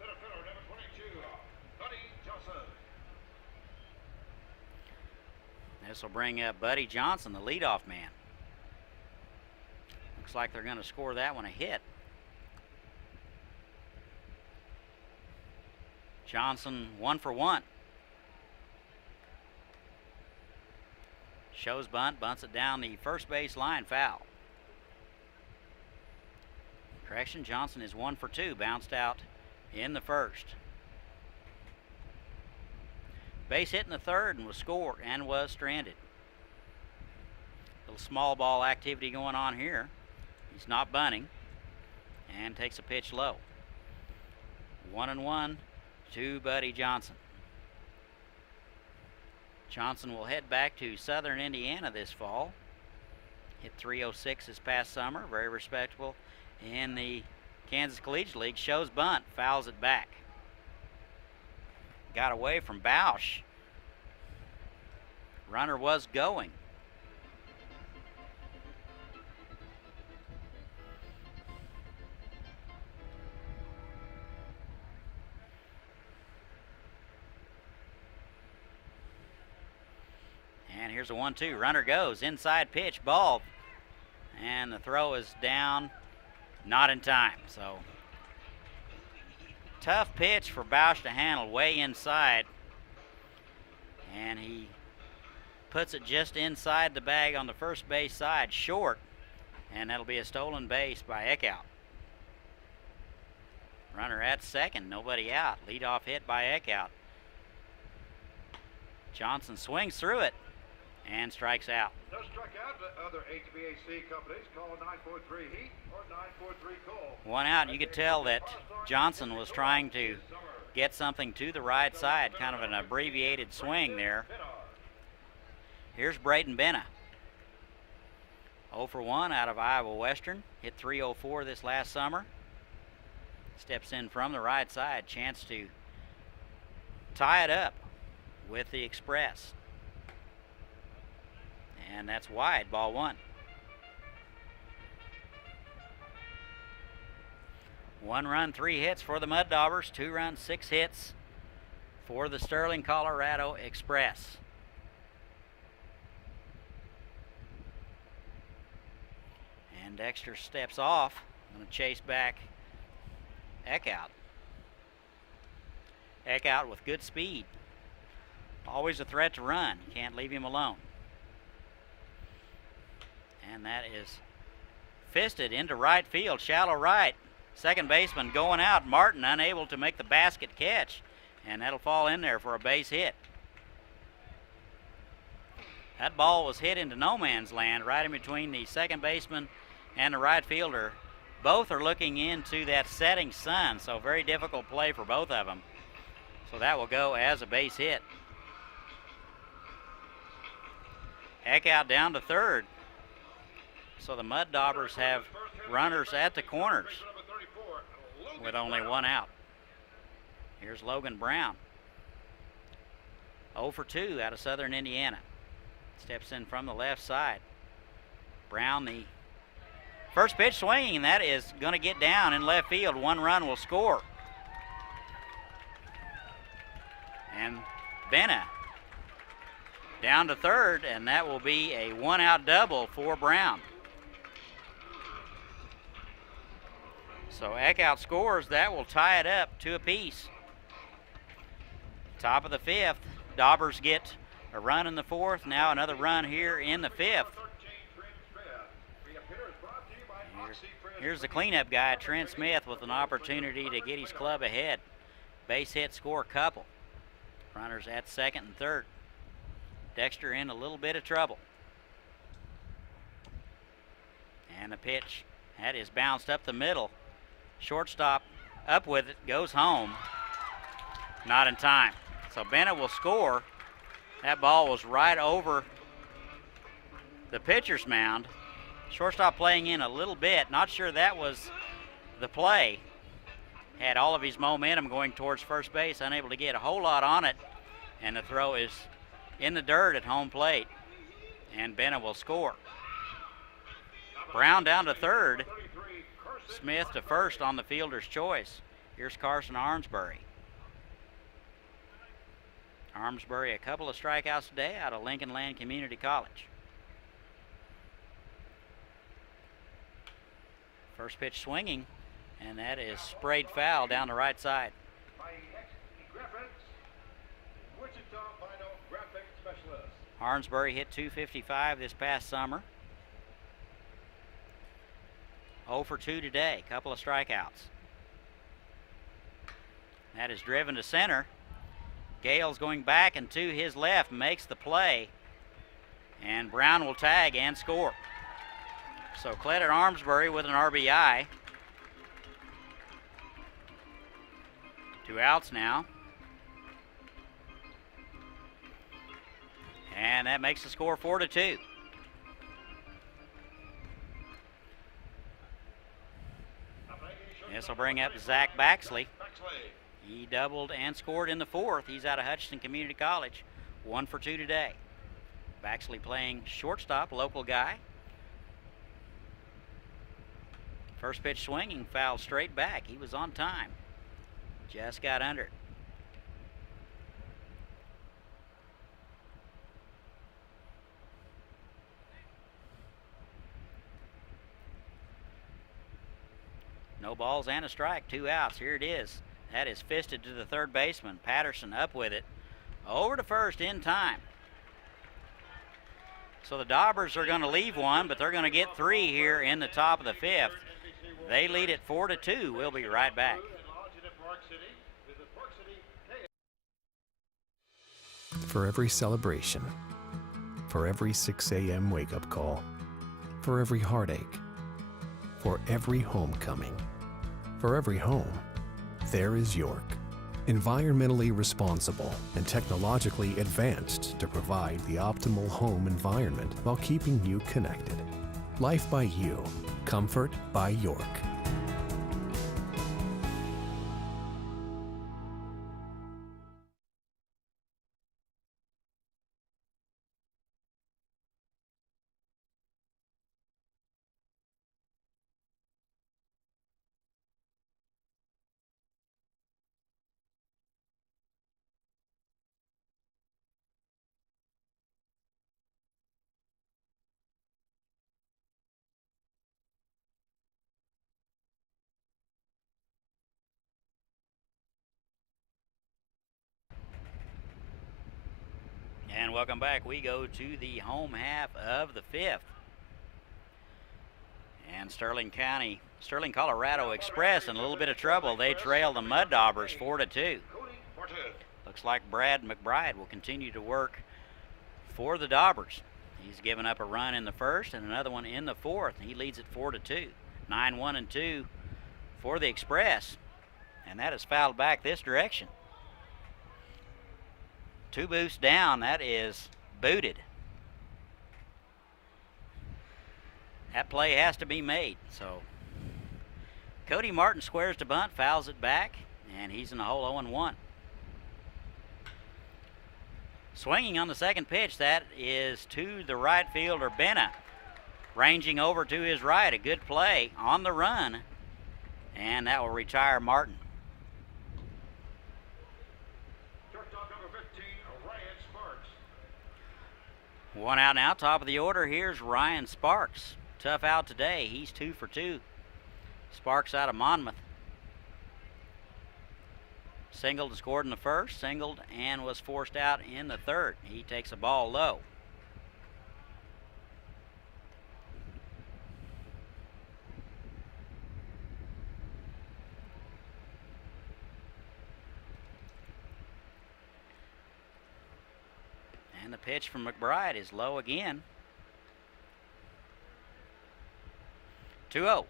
Center fielder, number 22, Buddy Johnson. This will bring up Buddy Johnson, the leadoff man. Looks like they're going to score that one a hit. Johnson 1 for 1. Shows bunt, bunts it down the first base line, foul. Correction, Johnson is 1 for 2, bounced out in the first. Base hit in the third and was stranded. Little small ball activity going on here. He's not bunting and takes a pitch low. 1-1 to Buddy Johnson. Johnson will head back to Southern Indiana this fall. Hit .306 this past summer, very respectable in the Kansas Collegiate League. Shows bunt, fouls it back. Got away from Bausch. Runner was going. And here's a 1-2. Runner goes. Inside pitch. Ball. And the throw is down. Not in time. So tough pitch for Bausch to handle. Way inside. And he puts it just inside the bag on the first base side. Short. And that'll be a stolen base by Eckhout. Runner at second. Nobody out. Leadoff hit by Eckhout. Johnson swings through it and strikes out. No strikeout. Other HVAC companies call 943 heat or 943 coal. One out. You could tell that Johnson was trying to get something to the right side, kind of an abbreviated swing there. Here's Braden Benna. 0 for 1 out of Iowa Western. Hit .304 this last summer. Steps in from the right side. Chance to tie it up with the Express. And that's wide, ball 1. 1 run, 3 hits for the Mud Daubers. 2 runs, 6 hits for the Sterling, Colorado Express. And Dexter steps off. Going to chase back Eckhout. Eckhout with good speed. Always a threat to run. You can't leave him alone. And that is fisted into right field, shallow right. Second baseman going out. Martin unable to make the basket catch. And that'll fall in there for a base hit. That ball was hit into no man's land right in between the second baseman and the right fielder. Both are looking into that setting sun, so very difficult play for both of them. So that will go as a base hit. Eckhout down to third. So the Mud Daubers have runners at the corners with only 1 out. Here's Logan Brown. 0 for 2 out of Southern Indiana. Steps in from the left side. Brown, the first pitch swinging, and that is going to get down in left field. 1 run will score. And Benna down to third, and that will be a 1-out double for Brown. So Eckhout scores. That will tie it up 2 apiece. Top of the 5th. Daubers get a run in the 4th. Now another run here in the 5th. Here's the cleanup guy, Trent Smith, with an opportunity to get his club ahead. Base hit, score couple. Runners at second and third. Dexter in a little bit of trouble. And the pitch, that is bounced up the middle. Shortstop up with it, goes home. Not in time. So Bennett will score. That ball was right over the pitcher's mound. Shortstop playing in a little bit. Not sure that was the play. Had all of his momentum going towards first base, unable to get a whole lot on it. And the throw is in the dirt at home plate. And Bennett will score. Brown down to third. Smith to first on the fielder's choice. Here's Carson Armsbury. Armsbury, a couple of strikeouts today out of Lincoln Land Community College. First pitch swinging, and that is sprayed foul down the right side. Harnsbury hit .255 this past summer. 0 for 2 today, couple of strikeouts. That is driven to center. Gales going back and to his left makes the play. And Brown will tag and score. So Cledit Armsbury with an RBI. 2 outs now. And that makes the score 4-2. This will bring up Zach Baxley. He doubled and scored in the 4th. He's out of Hutchinson Community College. 1 for 2 today. Baxley playing shortstop, local guy. First pitch swinging, fouled straight back. He was on time. Just got under it. No balls and a strike, 2 outs. Here it is. That is fisted to the third baseman. Patterson up with it. Over to first in time. So the Daubers are going to leave one, but they're going to get 3 here in the top of the 5th. They lead it 4-2. We'll be right back. For every celebration, for every 6 a.m. wake-up call, for every heartache, for every homecoming, for every home, there is York. Environmentally responsible and technologically advanced to provide the optimal home environment while keeping you connected. Life by You. Comfort by York. And welcome back. We go to the home half of the 5th. And Sterling, Colorado Xpress in a little bit of trouble. They trail the Mud Daubers 4-2. Looks like Brad McBride will continue to work for the Daubers. He's given up a run in the 1st and another one in the 4th. He leads it 4-2. 9-1-2 for the Xpress. And that is fouled back this direction. 2 boosts down, that is booted. That play has to be made. So Cody Martin squares to bunt, fouls it back, and he's in the hole 0-1. Swinging on the second pitch, that is to the right fielder, Benna. Ranging over to his right, a good play on the run, and that will retire Martin. 1 out now, top of the order. Here's Ryan Sparks. Tough out today. He's 2 for 2. Sparks out of Monmouth. Singled and scored in the 1st, singled and was forced out in the 3rd. He takes a ball low. And the pitch from McBride is low again. 2-0.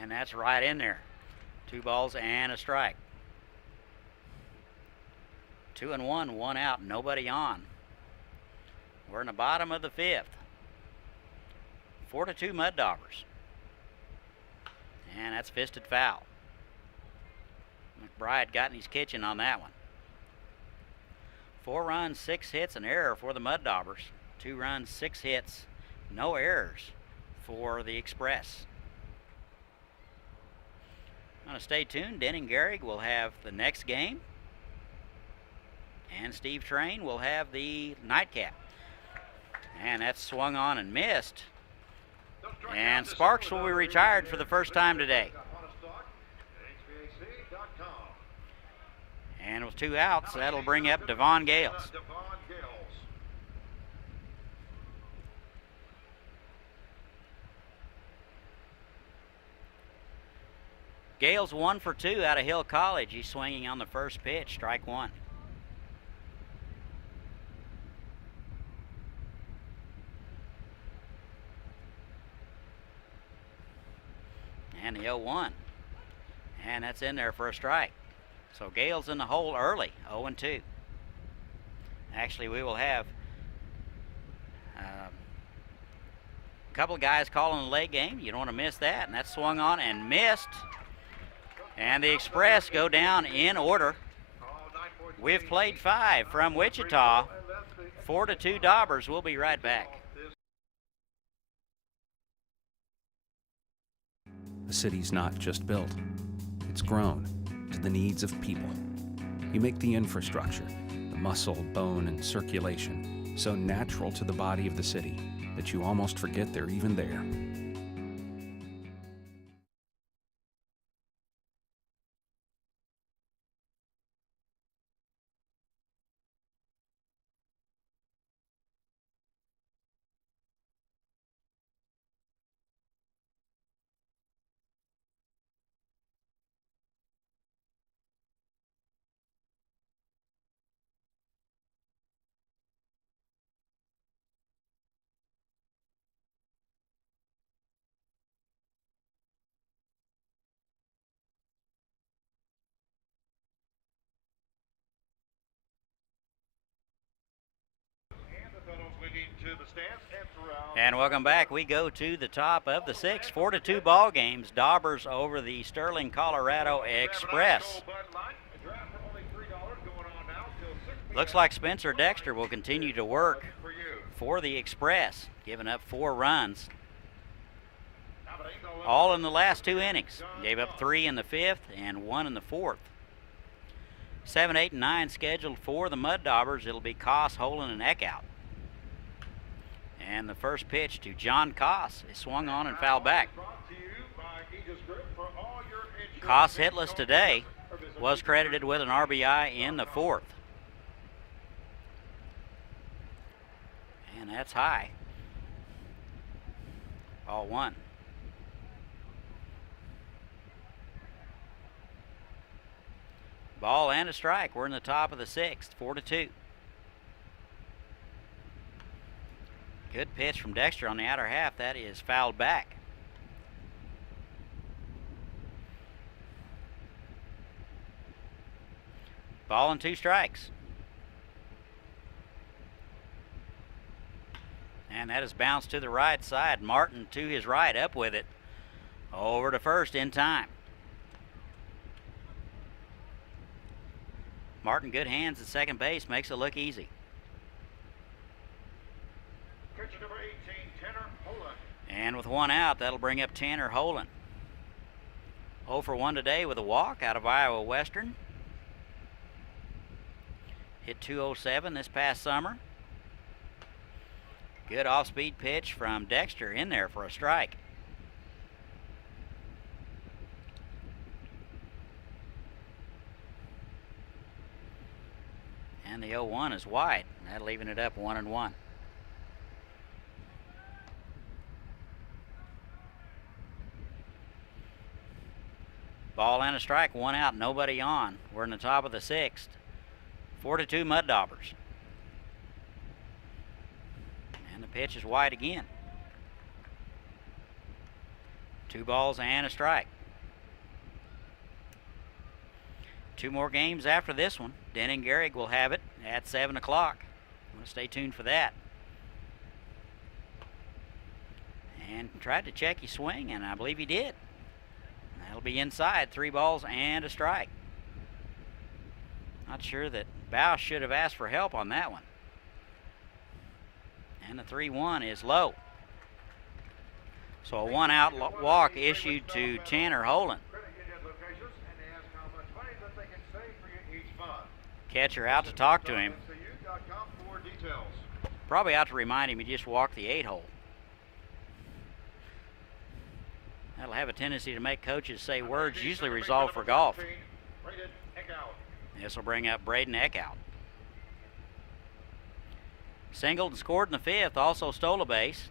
And that's right in there. 2 balls and a strike. 2-1, 1 out, nobody on. We're in the bottom of the 5th. 4-2 Mud Daubers. And that's fisted foul. McBride got in his kitchen on that one. 4 runs, 6 hits, an error for the Mud Daubers. 2 runs, 6 hits, no errors for the Xpress. Gonna stay tuned. Denning Gehrig will have the next game. And Steve Train will have the nightcap. And that's swung on and missed. And Sparks will be retired for the first time today. And with 2 outs, that'll bring up Devon Gales. Devon Gales. Gales 1 for 2 out of Hill College. He's swinging on the first pitch, strike 1. And the 0-1. And that's in there for a strike. So Gales in the hole early, 0-2. Actually, we will have a couple of guys calling the late game. You don't want to miss that. And that's swung on and missed. And the Xpress go down in order. We've played 5 from Wichita. 4-2 Daubers. We'll be right back. The city's not just built, it's grown to the needs of people. You make the infrastructure, the muscle, bone, and circulation so natural to the body of the city that you almost forget they're even there. And welcome back. We go to the top of the 6th. 4-2 ball games. Daubers over the Sterling, Colorado Xpress. Looks like Spencer Dexter will continue to work for the Xpress, giving up 4 runs. All in the last 2 innings. Gave up 3 in the 5th and 1 in the 4th. 7, 8, and 9 scheduled for the Mud Daubers. It'll be Koss, Holen, and Eckout. And the first pitch to John Koss is swung on and fouled back. Koss hitless today, was credited with an RBI in the 4th. And that's high. Ball 1. Ball and a strike. We're in the top of the 6th, 4-2. Good pitch from Dexter on the outer half. That is fouled back. Ball and 2 strikes. And that is bounced to the right side. Martin to his right, up with it. Over to first in time. Martin, good hands at second base, makes it look easy. Number 18, Tanner Holen. And with 1 out, that'll bring up Tanner Holen. 0 for 1 today with a walk out of Iowa Western. Hit 207 this past summer. Good off-speed pitch from Dexter in there for a strike. And the 0-1 is wide. That leaving it up 1-1. Ball and a strike, 1 out, nobody on. We're in the top of the 6th. 4-2 Mud Daubers. And the pitch is wide again. 2 balls and a strike. 2 more games after this one. Denning Gehrig will have it at 7 o'clock. Want to stay tuned for that. And tried to check his swing, and I believe he did. That'll be inside. 3 balls and a strike. Not sure that Bausch should have asked for help on that one. And the 3-1 is low. So a 1-out walk issued to Tanner Holen. Catcher out to talk to him. Probably out to remind him he just walked the 8-hole. That'll have a tendency to make coaches say words usually resolved for golf. This will bring up Braden Eckhout. Singled and scored in the fifth, also stole a base.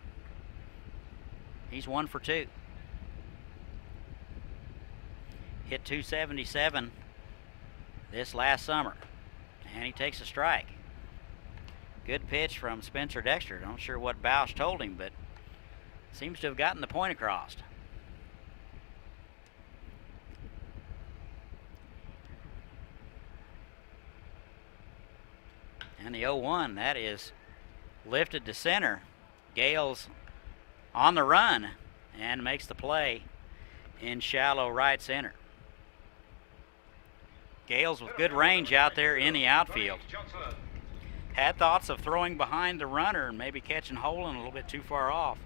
He's 1 for 2. Hit 277 this last summer, and he takes a strike. Good pitch from Spencer Dexter. Not sure what Bausch told him, but seems to have gotten the point across. And the 0-1, that is lifted to center. Gales on the run and makes the play in shallow right center. Gales with good range out there in the outfield. Had thoughts of throwing behind the runner and maybe catching Holen a little bit too far off.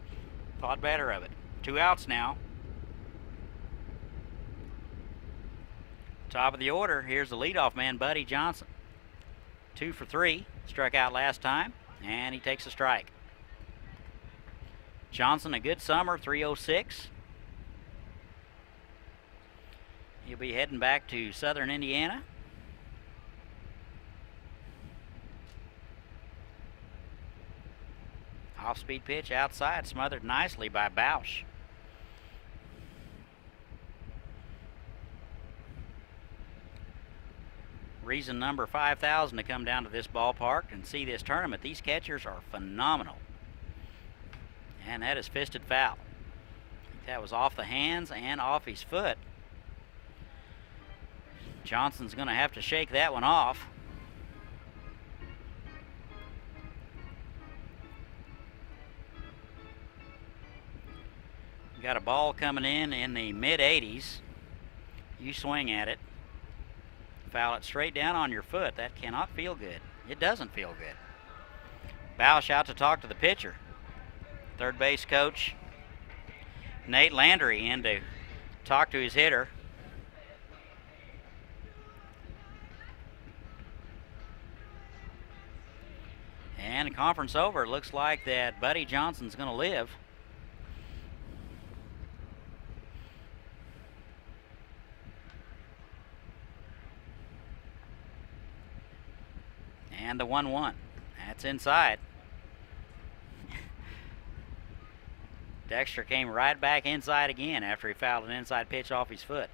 Thought better of it. 2 outs now. Top of the order, here's the leadoff man, Buddy Johnson. 2 for 3, struck out last time, and he takes a strike. Johnson, a good summer, 306. He'll be heading back to Southern Indiana. Off-speed pitch outside, smothered nicely by Bausch. Reason number 5,000 to come down to this ballpark and see this tournament. These catchers are phenomenal. And that is fisted foul. That was off the hands and off his foot. Johnson's going to have to shake that one off. Got a ball coming in the mid-80s. You swing at it. Foul it straight down on your foot. That cannot feel good. It doesn't feel good. Bausch out to talk to the pitcher. Third base coach Nate Landry in to talk to his hitter. And the conference over. It looks like that Buddy Johnson's going to live. And the 1-1. That's inside. Dexter came right back inside again after he fouled an inside pitch off his foot.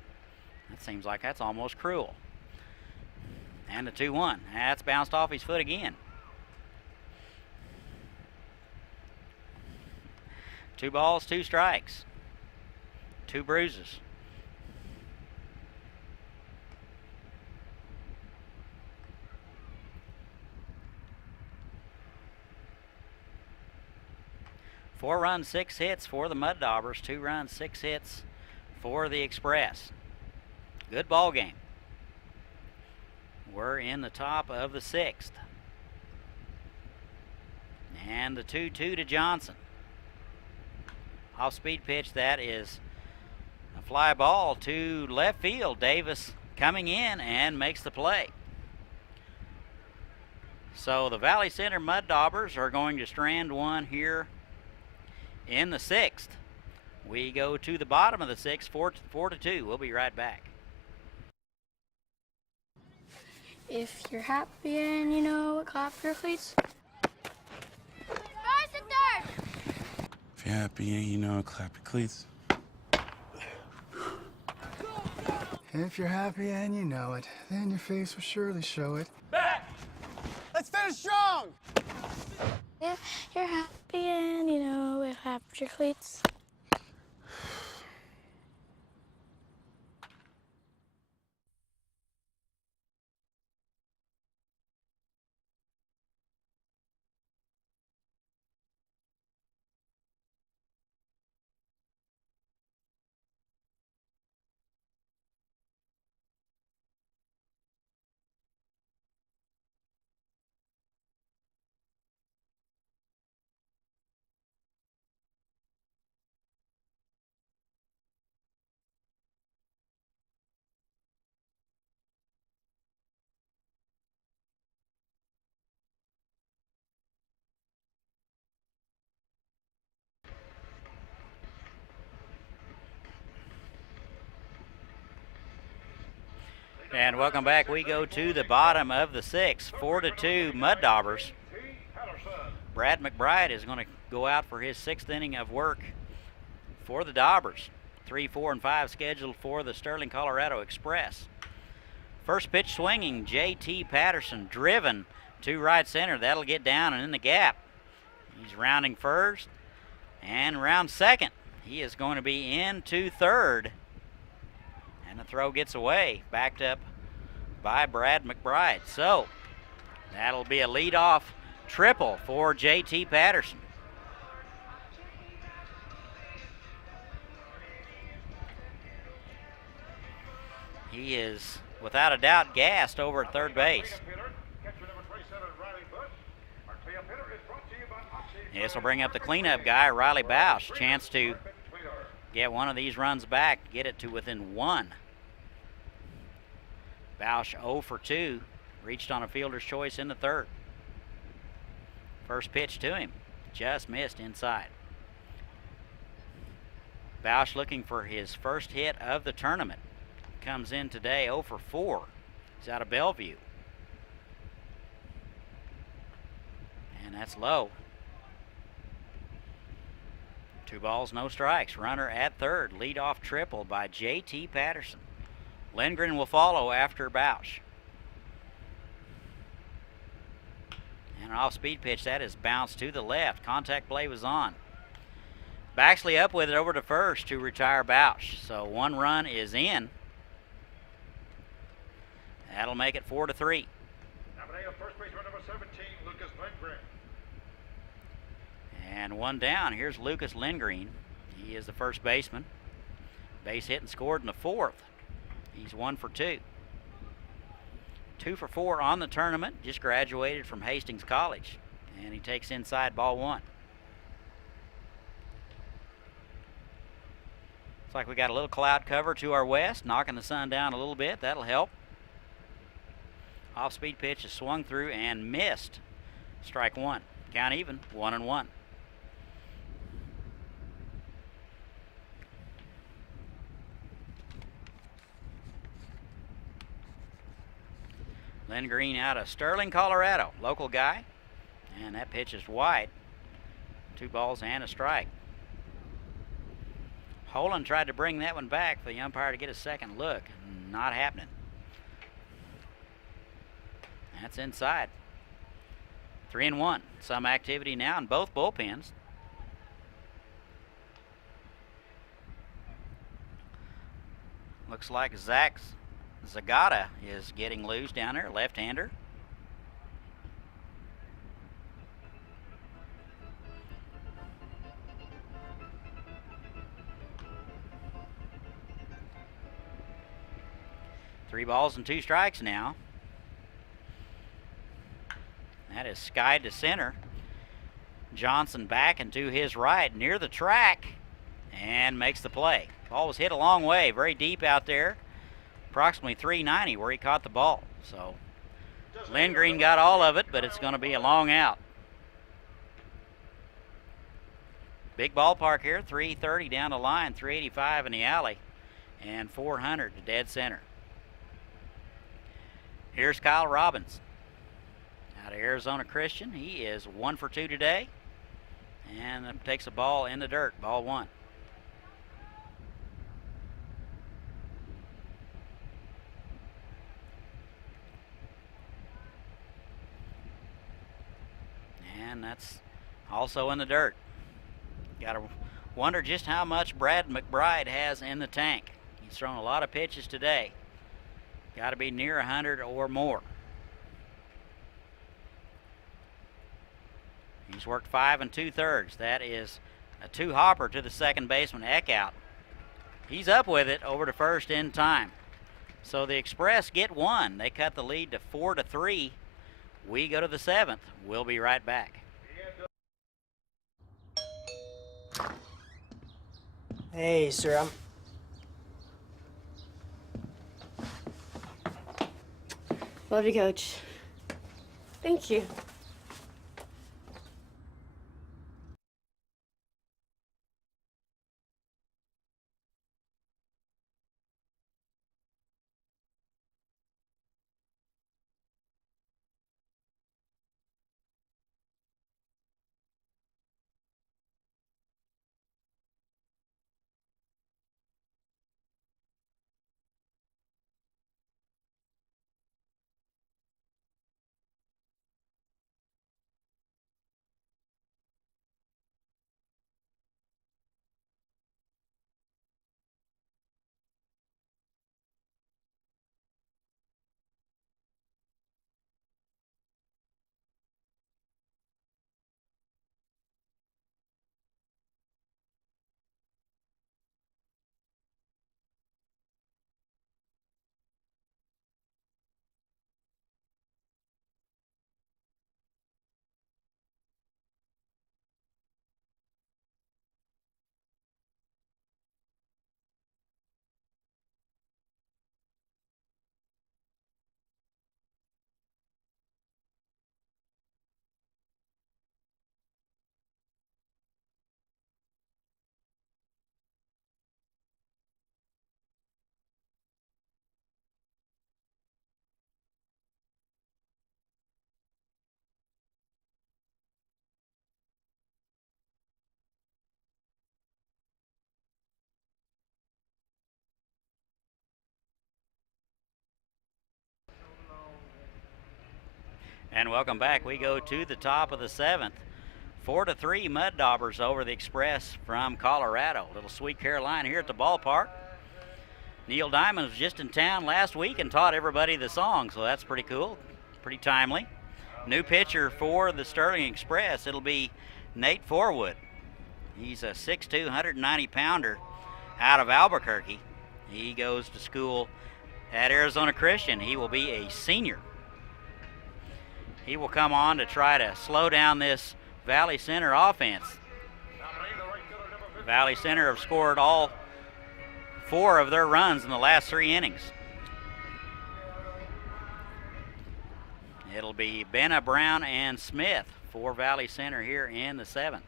That seems like that's almost cruel. And the 2-1. That's bounced off his foot again. 2 balls, 2 strikes. 2 bruises. Four runs, 6 hits for the Mud Daubers. 2 runs, 6 hits for the Xpress. Good ball game. We're in the top of the 6th. And the 2-2 to Johnson. Off-speed pitch, that is a fly ball to left field. Davis coming in and makes the play. So the Valley Center Mud Daubers are going to strand one here in the 6th. We go to the bottom of the 6th, 4-2. We'll be right back. If you're happy and you know it, clap your cleats. First and third. If you're happy and you know it, clap your cleats. If you're happy and you know it, then your face will surely show it. Back. Let's finish strong. If you're happy and you know it, clap your cleats. And welcome back. We go to the bottom of the sixth, 4-2 Mud Daubers. Brad McBride is going to go out for his sixth inning of work for the Daubers. 3, 4, and 5 scheduled for the Sterling, Colorado Express. First pitch swinging, J.T. Patterson driven to right center. That'll get down and in the gap. He's rounding first and round second. He is going to be into third. And the throw gets away, backed up by Brad McBride. So that'll be a leadoff triple for J.T. Patterson. He is, without a doubt, gassed over at third base. This will bring up the cleanup guy, Riley Bausch. Chance to get one of these runs back, get it to within one. Bausch 0 for 2, reached on a fielder's choice in the third. First pitch to him, just missed inside. Bausch looking for his first hit of the tournament. Comes in today 0 for 4. He's out of Bellevue. And that's low. 2 balls, no strikes. Runner at third. Leadoff triple by J.T. Patterson. Lindgren will follow after Bausch. And an off-speed pitch that is bounced to the left. Contact play was on. Baxley up with it over to first to retire Bausch. So 1 run is in. That'll make it 4-3. First baseman number 17, Lucas Lindgren. And 1 down. Here's Lucas Lindgren. He is the first baseman. Base hit and scored in the fourth. He's 1 for 2. 2 for 4 on the tournament. Just graduated from Hastings College. And he takes inside ball 1. Looks like we got a little cloud cover to our west, knocking the sun down a little bit. That'll help. Off-speed pitch is swung through and missed. Strike 1. Count even, 1-1. Lindgren out of Sterling, Colorado. Local guy. And that pitch is wide. 2 balls and a strike. Holland tried to bring that one back for the umpire to get a second look. Not happening. That's inside. 3-1. Some activity now in both bullpens. Looks like Zach Zagata is getting loose down there, left-hander. Three balls and 2 strikes now. That is skied to center. Johnson back and to his right near the track and makes the play. Ball was hit a long way, very deep out there. Approximately 390 where he caught the ball. So Lindgren got all of it, but it's going to be a long out. Big ballpark here, 330 down the line, 385 in the alley, and 400 to dead center. Here's Kyle Robbins out of Arizona Christian. He is 1 for 2 today and takes a ball in the dirt, ball 1. And that's also in the dirt. Got to wonder just how much Brad McBride has in the tank. He's thrown a lot of pitches today. Got to be near 100 or more. He's worked 5 2/3. That is a 2-hopper to the second baseman, Eckhout. He's up with it over to first in time. So the Express get 1. They cut the lead to 4-3. We go to the 7th. We'll be right back. Hey, sir, Love you, Coach. Thank you. And welcome back. We go to the top of the 7th. 4-3 Mud Daubers over the Xpress from Colorado. Little Sweet Carolina here at the ballpark. Neil Diamond was just in town last week and taught everybody the song, so that's pretty cool, pretty timely. New pitcher for the Sterling Xpress, it'll be Nate Forwood. He's a 6'2", 190-pounder out of Albuquerque. He goes to school at Arizona Christian. He will be a senior. He will come on to try to slow down this Valley Center offense. Valley Center have scored all 4 of their runs in the last 3 innings. It'll be Benna, Brown, and Smith for Valley Center here in the 7th.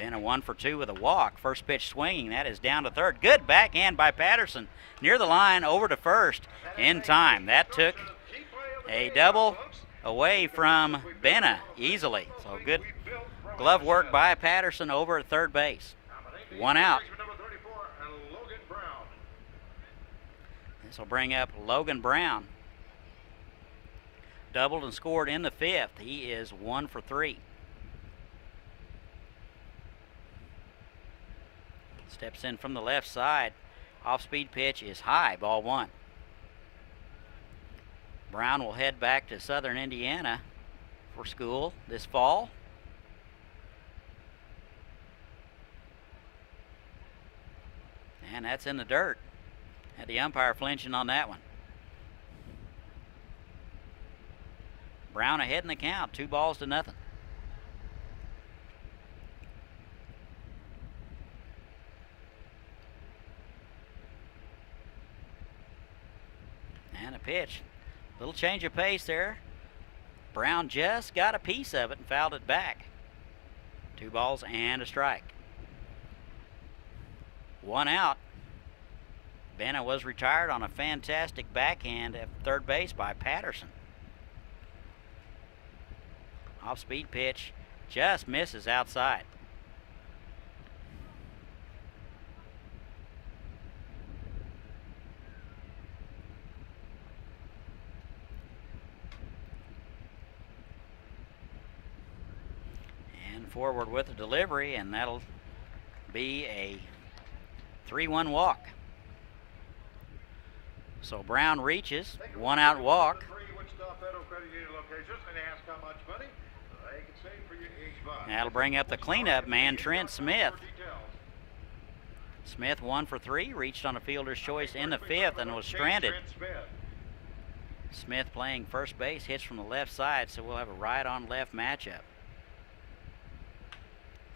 Benna 1 for 2 with a walk. First pitch swinging, that is down to third. Good backhand by Patterson. Near the line, over to first in time. That took a double away from Benna easily. So good glove work by Patterson over at third base. 1 out. This will bring up Logan Brown. Doubled and scored in the 5th. He is 1 for 3. Steps in from the left side. Off-speed pitch is high, ball 1. Brown will head back to Southern Indiana for school this fall. And that's in the dirt. Had the umpire flinching on that one. Brown ahead in the count, 2-0. And a pitch. Little change of pace there. Brown just got a piece of it and fouled it back. 2 balls and a strike. 1 out. Benna was retired on a fantastic backhand at third base by Patterson. Off-speed pitch just misses outside. And forward with the delivery, and that'll be a 3-1 walk. So Brown reaches, 1 out walk. That'll bring up the cleanup man, Trent Smith. Smith 1 for 3, reached on a fielder's choice in the 5th and was stranded. Smith playing first base, hits from the left side, so we'll have a right on left matchup.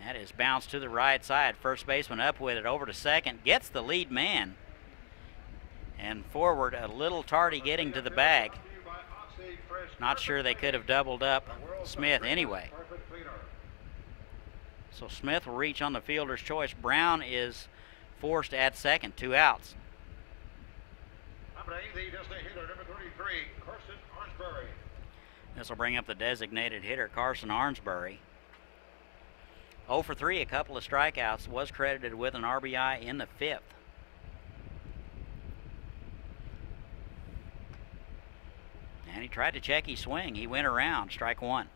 That is bounced to the right side. First baseman up with it, over to second, gets the lead man. And forward, a little tardy getting to the bag. Not sure they could have doubled up Smith anyway. So Smith will reach on the fielder's choice. Brown is forced at second, 2 outs. This will bring up the designated hitter, Carson Arnsbury. 0 for 3, a couple of strikeouts, was credited with an RBI in the 5th. And he tried to check his swing. He went around, strike 1.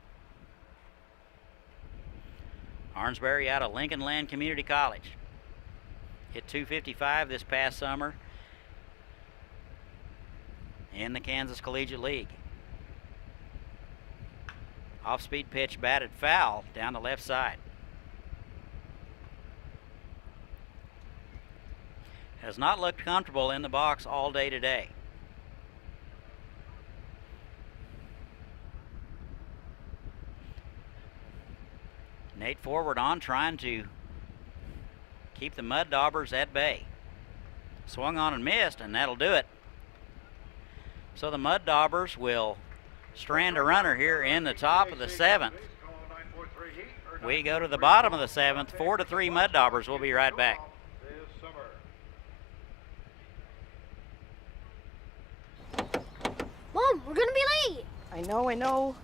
Arnsbury out of Lincoln Land Community College. Hit .255 this past summer in the Kansas Collegiate League. Off-speed pitch batted foul down the left side. Has not looked comfortable in the box all day today. Nate Forward on, trying to keep the Mud Daubers at bay. Swung on and missed, and that'll do it. So the Mud Daubers will strand a runner here in the top of the 7th. We go to the bottom of the 7th, 4-3 Mud Daubers. We'll be right back. Mom, we're gonna be late. I know.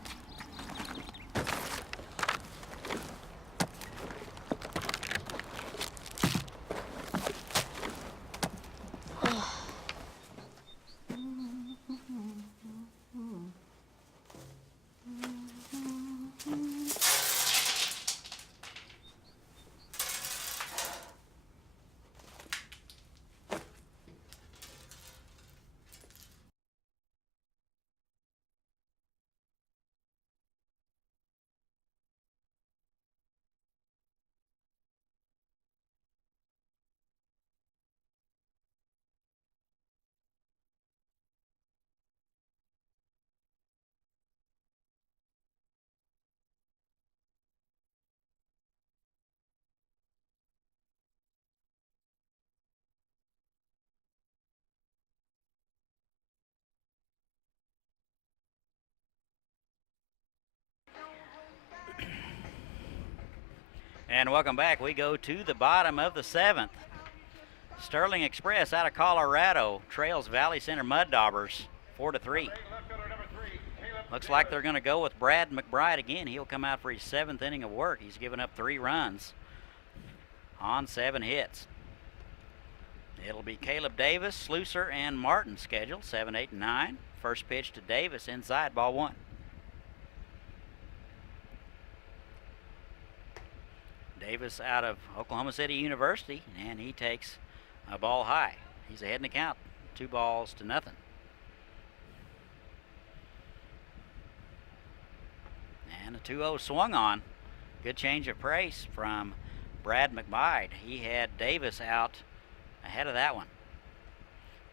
And welcome back. We go to the bottom of the 7th. Sterling Xpress out of Colorado trails Valley Center Mud Daubers 4-3. Looks like they're going to go with Brad McBride again. He'll come out for his 7th inning of work. He's given up 3 runs on 7 hits. It'll be Caleb Davis, Slusser, and Martin scheduled, 7, 8, and 9. First pitch to Davis inside, ball 1. Davis out of Oklahoma City University, and he takes a ball high. He's ahead in the count, 2-0. And a 2-0 swung on. Good change of pace from Brad McBride. He had Davis out ahead of that one.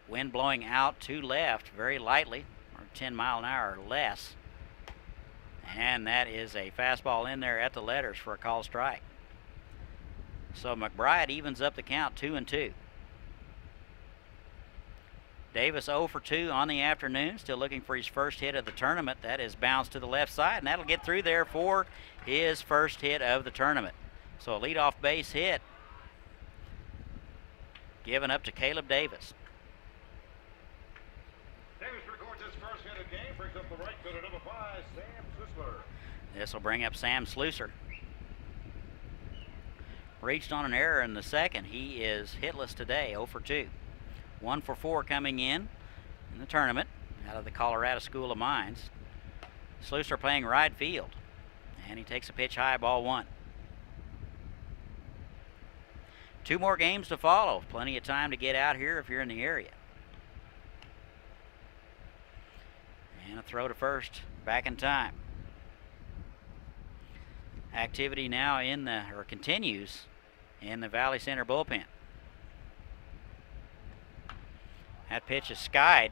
Wind blowing out to left very lightly, or 10 mile an hour or less. And that is a fastball in there at the letters for a call strike. So McBride evens up the count, 2-2. Davis 0 for 2 on the afternoon, still looking for his first hit of the tournament. That is bounced to the left side, and that'll get through there for his first hit of the tournament. So a leadoff base hit given up to Caleb Davis. Davis records his first hit of the game, brings up the right fielder, number 5, Sam Slusser. This will bring up Sam Slusser. Reached on an error in the second. He is hitless today, 0 for 2. 1 for 4 coming in the tournament out of the Colorado School of Mines. Slusser playing right field, and he takes a pitch high, ball 1. 2 more games to follow. Plenty of time to get out here if you're in the area. And a throw to first, back in time. Activity now continues in the Valley Center bullpen. That pitch is skied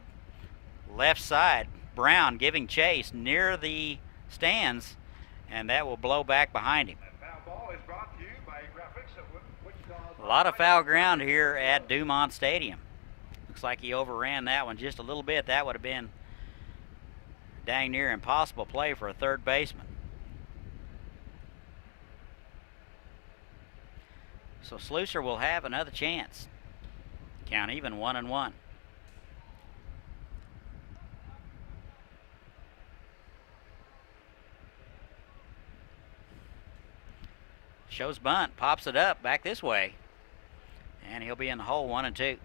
left side. Brown giving chase near the stands, and that will blow back behind him. A lot of foul ground here at Dumont Stadium. Looks like he overran that one just a little bit. That would have been dang near impossible play for a third baseman. So Slusser will have another chance. Count even, 1-1. Shows bunt, pops it up back this way, and he'll be in the hole, 1-2.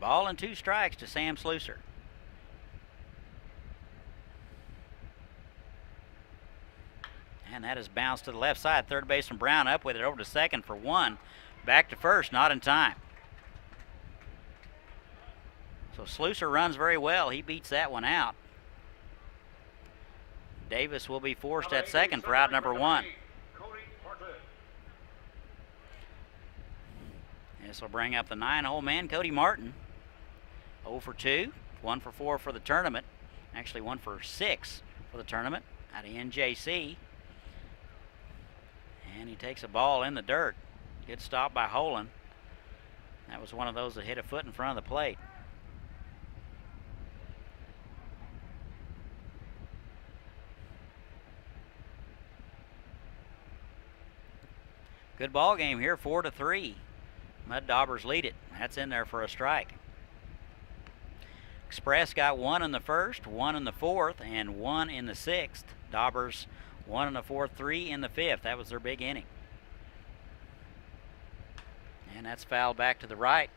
Ball and 2 strikes to Sam Slusser. And that is bounced to the left side. Third baseman Brown up with it over to second for 1. Back to first, not in time. So Slusser runs very well. He beats that one out. Davis will be forced at second for out number 1. This will bring up the 9-hole man, Cody Martin. 0 for 2, 1 for 4 for the tournament. Actually 1 for 6 for the tournament out of NJC. And he takes a ball in the dirt. Good stop by Holen. That was one of those that hit a foot in front of the plate. Good ball game here, 4-3. Mud Daubers lead it. That's in there for a strike. Xpress got 1 in the first, 1 in the fourth, and 1 in the sixth. Daubers 1 in the fourth, 3 in the fifth. That was their big inning. And that's fouled back to the right.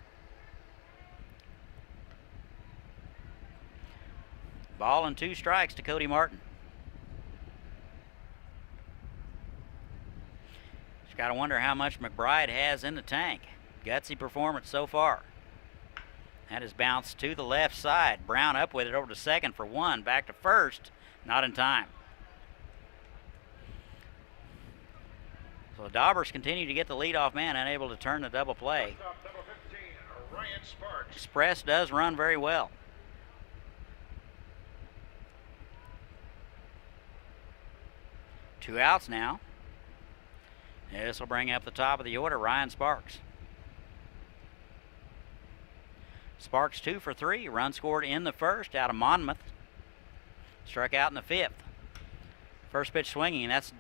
Ball and 2 strikes to Cody Martin. Just got to wonder how much McBride has in the tank. Gutsy performance so far. That is bounced to the left side. Brown up with it over to second for 1. Back to first. Not in time. So Daubers continue to get the leadoff man, unable to turn the double play. Xpress does run very well. Two outs now. This will bring up the top of the order, Ryan Sparks. Sparks 2 for 3. Run scored in the first out of Monmouth. Struck out in the fifth. First pitch swinging, and that's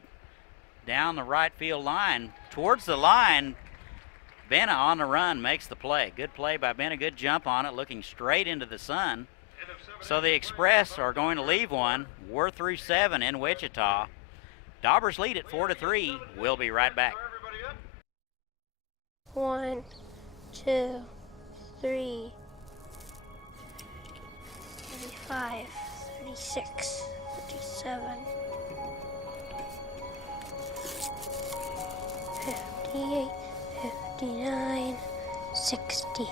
down the right field line. Towards the line, Benna on the run makes the play. Good play by Benna, good jump on it, looking straight into the sun. So the Xpress are going to leave one. We're through 7 in Wichita. Daubers lead it 4-3. We'll be right back. 1, 2, 3, 35, 36, 37, 58, 59, 60.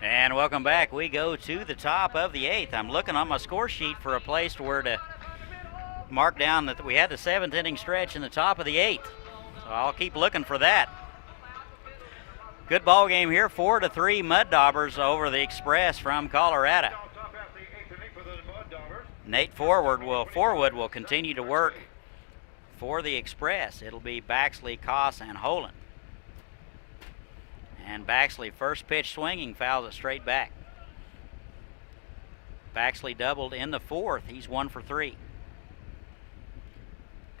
And welcome back. We go to the top of the 8th. I'm looking on my score sheet for a place where to mark down that we had the 7th inning stretch in the top of the 8th. So I'll keep looking for that. Good ball game here, 4-3 Mud Daubers over the Xpress from Colorado. Nate Forward will continue to work for the Xpress. It'll be Baxley, Koss, and Holen. And Baxley, first pitch swinging, fouls it straight back. Baxley doubled in the 4th. He's 1 for 3.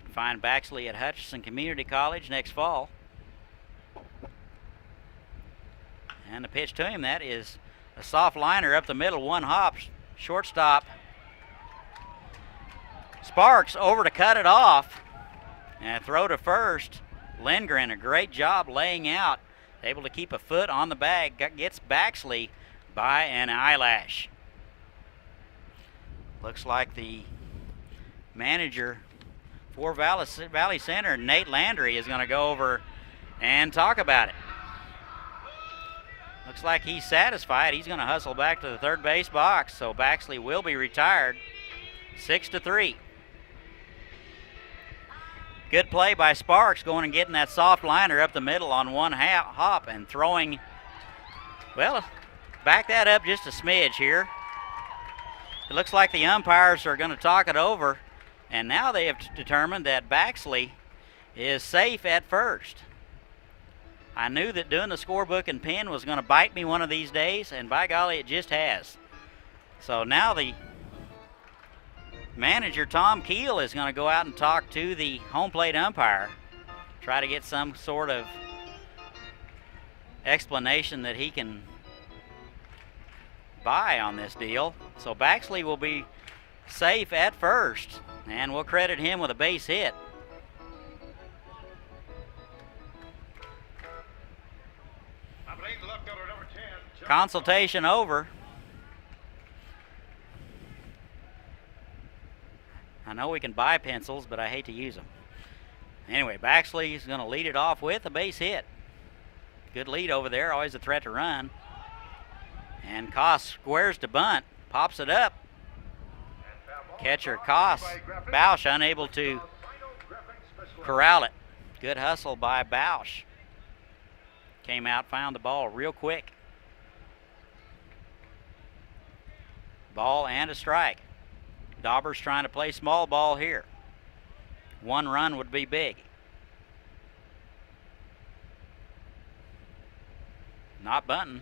Can find Baxley at Hutchinson Community College next fall. And the pitch to him, that is a soft liner up the middle, one hop, shortstop. Sparks over to cut it off. And throw to first. Lindgren, a great job laying out. Able to keep a foot on the bag. Gets Baxley by an eyelash. Looks like the manager for Valley Center, Nate Landry, is going to go over and talk about it. Looks like he's satisfied. He's going to hustle back to the third base box, so Baxley will be retired. 6-3. Good play by Sparks, going and getting that soft liner up the middle on one hop and throwing, well, back that up just a smidge here. It looks like the umpires are going to talk it over, and now they have determined that Baxley is safe at first. I knew that doing the scorebook and pen was going to bite me one of these days, and by golly, it just has. So now the manager, Tom Keel, is going to go out and talk to the home plate umpire, try to get some sort of explanation that he can buy on this deal. So Baxley will be safe at first, and we'll credit him with a base hit. Consultation over. I know we can buy pencils, but I hate to use them. Anyway, Baxley is going to lead it off with a base hit. Good lead over there, always a threat to run. And Koss squares to bunt, pops it up. Catcher Koss, Bausch unable to corral it. Good hustle by Bausch. Came out, found the ball real quick. Ball and a strike. Daubers trying to play small ball here. One run would be big. Not bunting.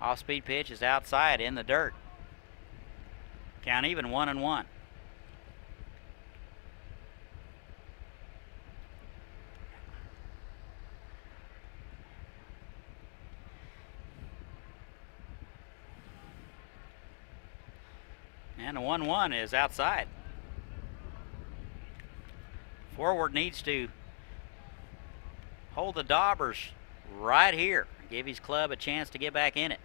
Off-speed pitch is outside in the dirt. Count even, 1-1. And the 1-1 is outside. Forward needs to hold the Daubers right here. Give his club a chance to get back in it.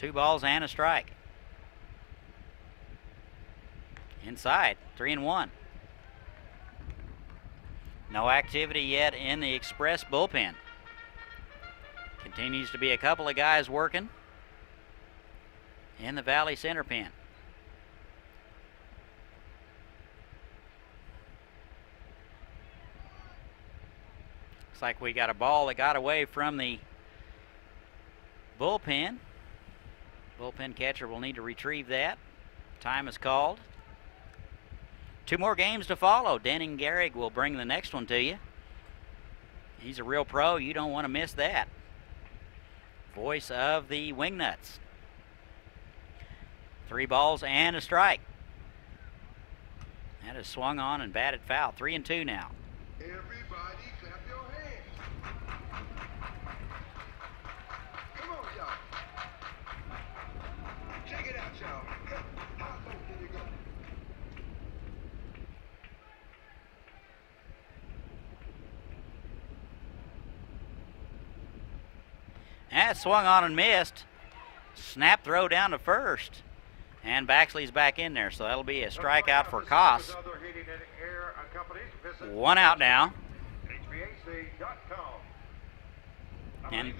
Two balls and a strike. Inside, 3-1. No activity yet in the Xpress bullpen. Continues to be a couple of guys working in the Valley center pen. Looks like we got a ball that got away from the bullpen. Bullpen catcher will need to retrieve that. Time is called. 2 more games to follow. Denning Gehrig will bring the next one to you. He's a real pro. You don't want to miss that. Voice of the Wingnuts. 3 balls and a strike. That is swung on and batted foul. 3-2 now. Everybody clap your hands. Come on, y'all. Check it out, y'all. How low did it go? That swung on and missed. Snap throw down to first. And Baxley's back in there, so that'll be a strikeout for Koss. 1 out now. And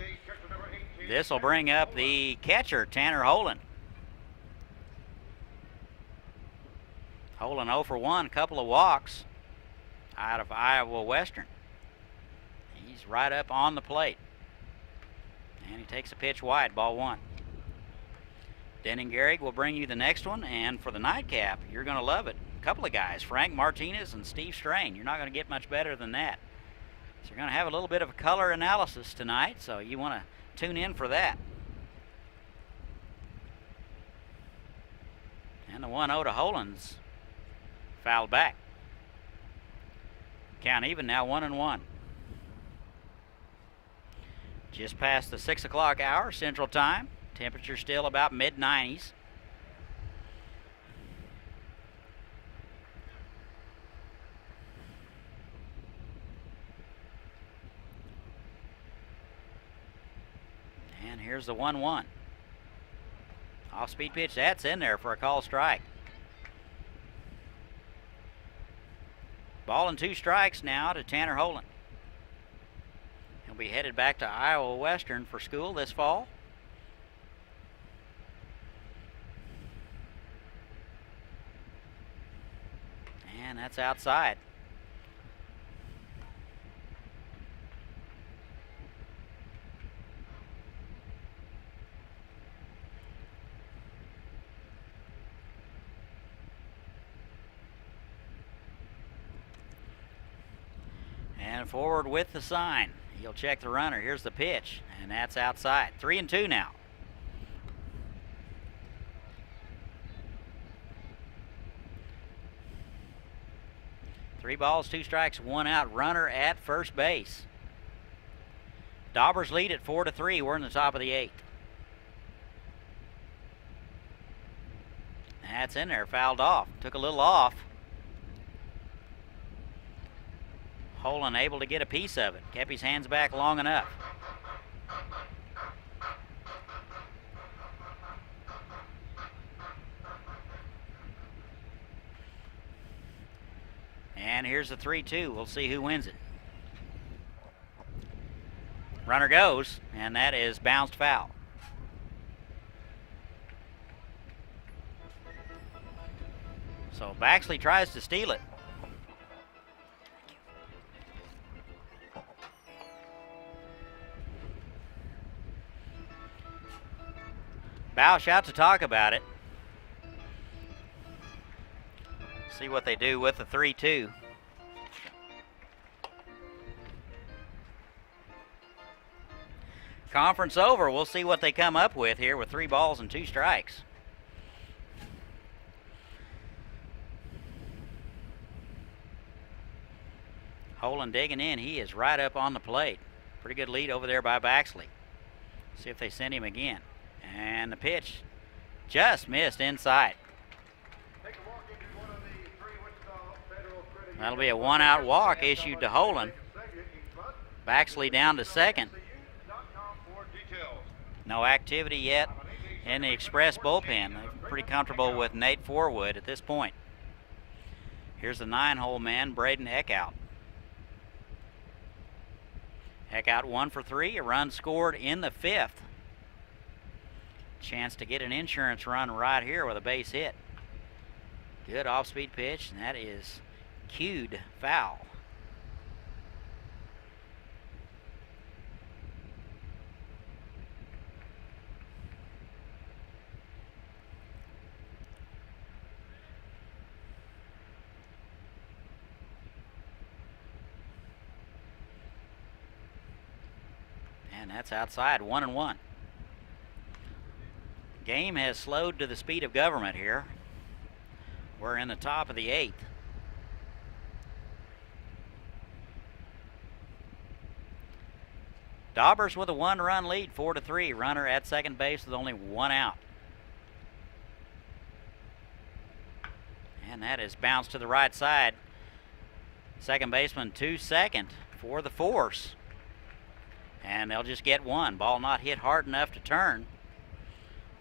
this will bring up the catcher, Tanner Holen. Holen 0 for 1, a couple of walks out of Iowa Western. He's right up on the plate. And he takes a pitch wide, ball 1. Denning Gehrig will bring you the next one, and for the nightcap, you're going to love it. A couple of guys, Frank Martinez and Steve Strain. You're not going to get much better than that. So you're going to have a little bit of a color analysis tonight, so you want to tune in for that. And the 1-0 to Holen's fouled back. Count even now, 1-1. Just past the 6 o'clock hour, Central Time. Temperature still about mid-90s. And here's the 1-1. Off-speed pitch, that's in there for a call strike. Ball and 2 strikes now to Tanner Holen. He'll be headed back to Iowa Western for school this fall. And that's outside. And forward with the sign. He'll check the runner. Here's the pitch, and that's outside. 3-2 now. Three balls, 2 strikes, 1 out. Runner at first base. Daubers lead at 4-3. We're in the top of the 8th. That's in there, fouled off. Took a little off. Holen able to get a piece of it. Kept his hands back long enough. And here's the 3-2. We'll see who wins it. Runner goes, and that is bounced foul. So Baxley tries to steal it. Bausch out to talk about it. See what they do with the 3-2. Conference over. We'll see what they come up with here with 3 balls and 2 strikes. Holen digging in. He is right up on the plate. Pretty good lead over there by Baxley. See if they send him again. And the pitch just missed inside. Take a walk into one of the 3 windows. That'll be a one-out walk issued to Holen. Baxley down to second. No activity yet in the Xpress bullpen. They're pretty comfortable with Nate Forwood at this point. Here's the 9-hole man, Braden Eckhout. Eckhout 1 for 3, a run scored in the 5th. Chance to get an insurance run right here with a base hit. Good off-speed pitch, and that is cued foul. And that's outside, 1-1. Game has slowed to the speed of government here. We're in the top of the 8th. Daubers with a 1-run lead, 4-3. Runner at second base with only 1 out. And that is bounced to the right side. Second baseman to second for the force. And they'll just get 1. Ball not hit hard enough to turn.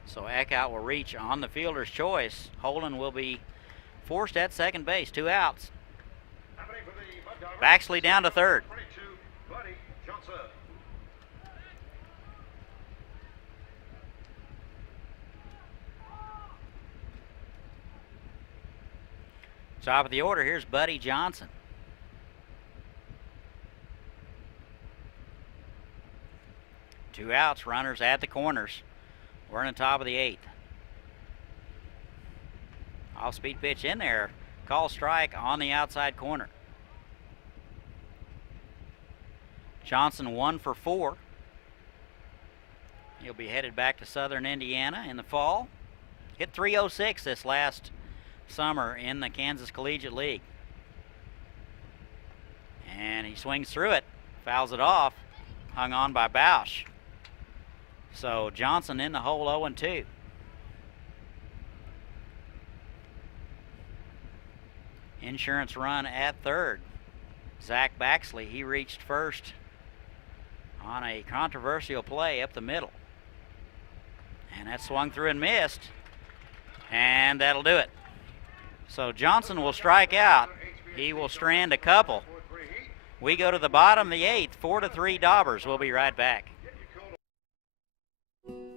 So Eckhout will reach on the fielder's choice. Holen will be forced at second base, 2 outs. Baxley down to third. Top of the order, here's Buddy Johnson. Two outs, runners at the corners. We're in the top of the 8th. Off-speed pitch in there. Call strike on the outside corner. Johnson 1 for 4. He'll be headed back to Southern Indiana in the fall. Hit .306 this last summer in the Kansas Collegiate League. And he swings through it, fouls it off, hung on by Bausch. So Johnson in the hole, 0-2. Insurance run at third. Zach Baxley, he reached first on a controversial play up the middle. And that swung through and missed. And that'll do it. So Johnson will strike out. He will strand a couple. We go to the bottom of the 8th, 4-3 Daubers. We'll be right back.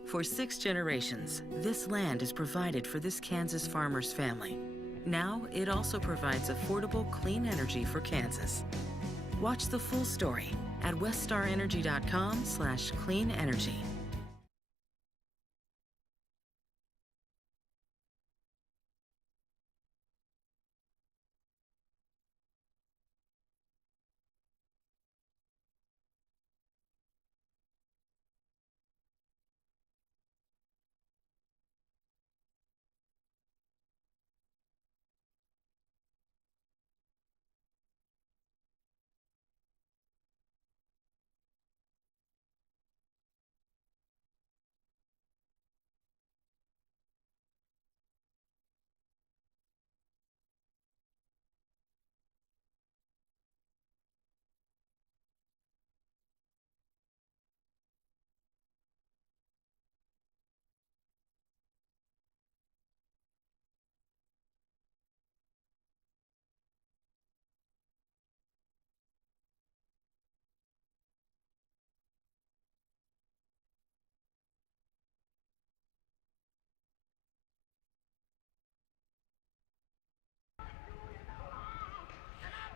For 6 generations, this land has provided for this Kansas farmer's family. Now, it also provides affordable, clean energy for Kansas. Watch the full story at weststarenergy.com/clean energy.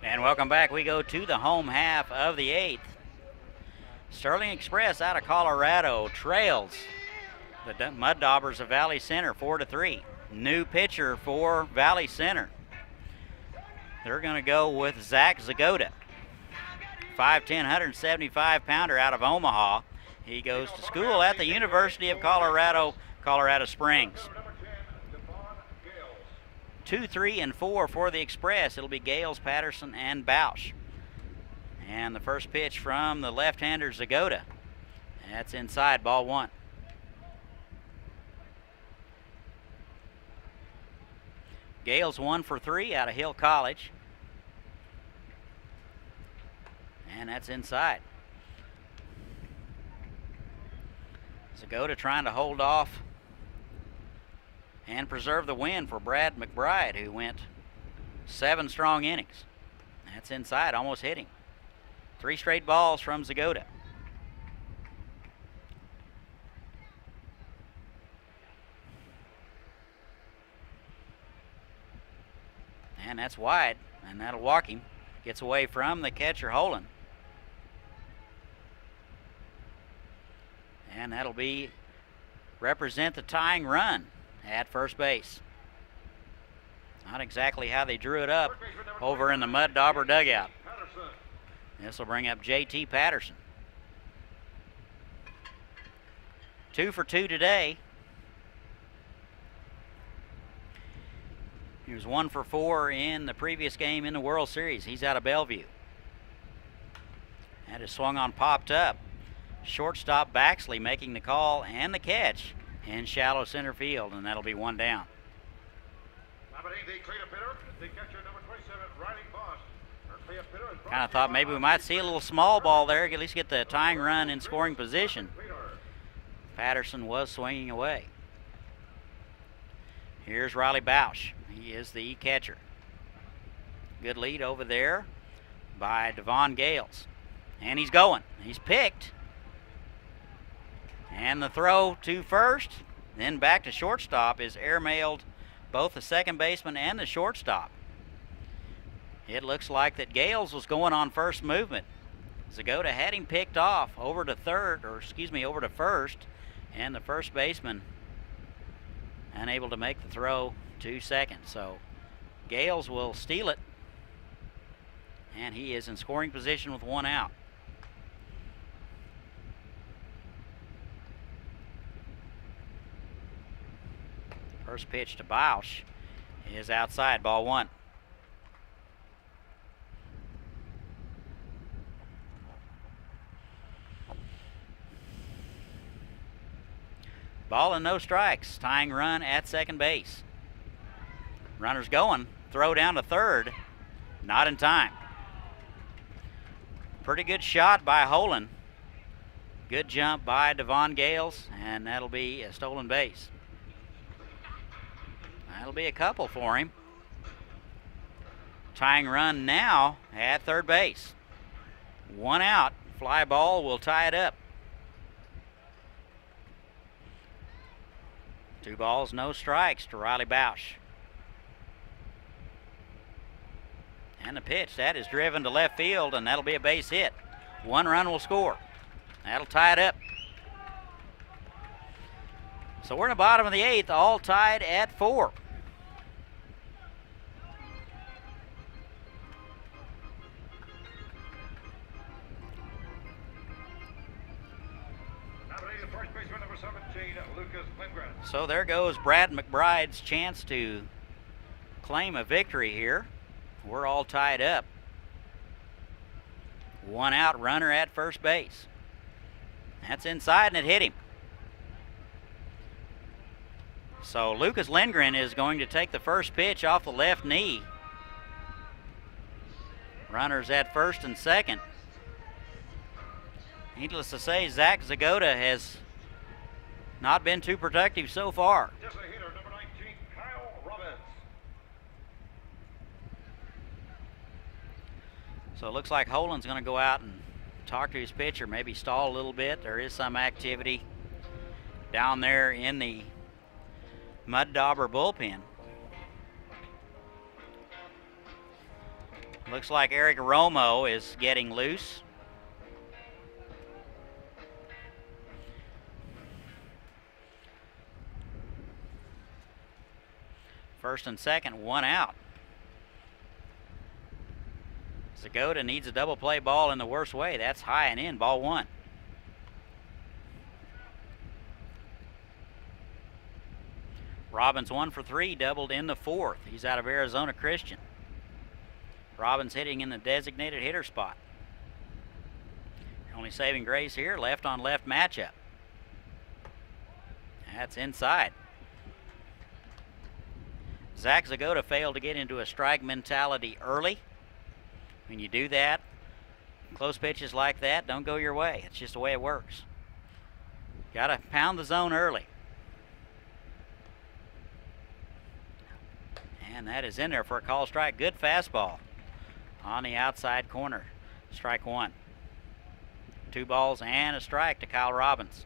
And welcome back. We go to the home half of the 8th. Sterling Xpress out of Colorado trails the Mud Daubers of Valley Center 4-3. New pitcher for Valley Center. They're going to go with Zach Zagoda. 5'10", 175-pounder out of Omaha. He goes to school at the University of Colorado, Colorado Springs. 2, 3, and 4 for the Xpress. It'll be Gales, Patterson, and Bausch. And the first pitch from the left-hander Zagoda. That's inside, ball 1. Gales 1 for 3 out of Hill College. And that's inside. Zagota trying to hold off and preserve the win for Brad McBride, who went 7 strong innings. That's inside, almost hitting. 3 straight balls from Zagota. And that's wide, and that'll walk him. Gets away from the catcher, Holen. And that'll be represent the tying run at first base. Not exactly how they drew it up over in the Mud Dauber dugout. This will bring up J.T. Patterson. 2 for 2 today. He was 1 for 4 in the previous game in the World Series. He's out of Bellevue. That is swung on, popped up. Shortstop Baxley making the call and the catch in shallow center field, and that'll be 1 down. Kind of thought maybe we might see a little small ball there, at least get the tying run in scoring position. Patterson was swinging away. Here's Riley Bausch. He is the catcher. Good lead over there by Devon Gales. And he's going. He's picked. And the throw to first, then back to shortstop is airmailed both the second baseman and the shortstop. It looks like that Gales was going on first movement. Zagota had him picked off over to over to first, and the first baseman unable to make the throw to second. So Gales will steal it, and he is in scoring position with 1 out. First pitch to Bausch is outside, ball 1. Ball and no strikes, tying run at second base. Runner's going, throw down to third, not in time. Pretty good shot by Holen. Good jump by Devon Gales, and that'll be a stolen base. That'll be a couple for him. Tying run now at third base. 1 out, fly ball will tie it up. 2 balls, no strikes to Riley Bausch. And the pitch, that is driven to left field, and that'll be a base hit. 1 run will score. That'll tie it up. So we're in the bottom of the 8th, all tied at 4. So there goes Brad McBride's chance to claim a victory here. We're all tied up. 1 out, runner at first base. That's inside, and it hit him. So Lucas Lindgren is going to take the first pitch off the left knee. Runners at first and second. Needless to say, Zach Zagota has not been too productive so far. Just a hitter, number 19, Kyle Robbins. So it looks like Holen's going to go out and talk to his pitcher, maybe stall a little bit. There is some activity down there in the Mud Dauber bullpen. Looks like Eric Romo is getting loose. First and second, 1 out. Zagota needs a double play ball in the worst way. That's high and in, ball 1. Robbins 1 for 3, doubled in the 4th. He's out of Arizona Christian. Robbins hitting in the designated hitter spot. Only saving grace here, left on left matchup. That's inside. Zach Zagota failed to get into a strike mentality early. When you do that, Close pitches like that don't go your way. It's just the way it works. Got to pound the zone early. And that is in there for a call strike. Good fastball on the outside corner. Strike one. 2 balls and a strike to Kyle Robbins.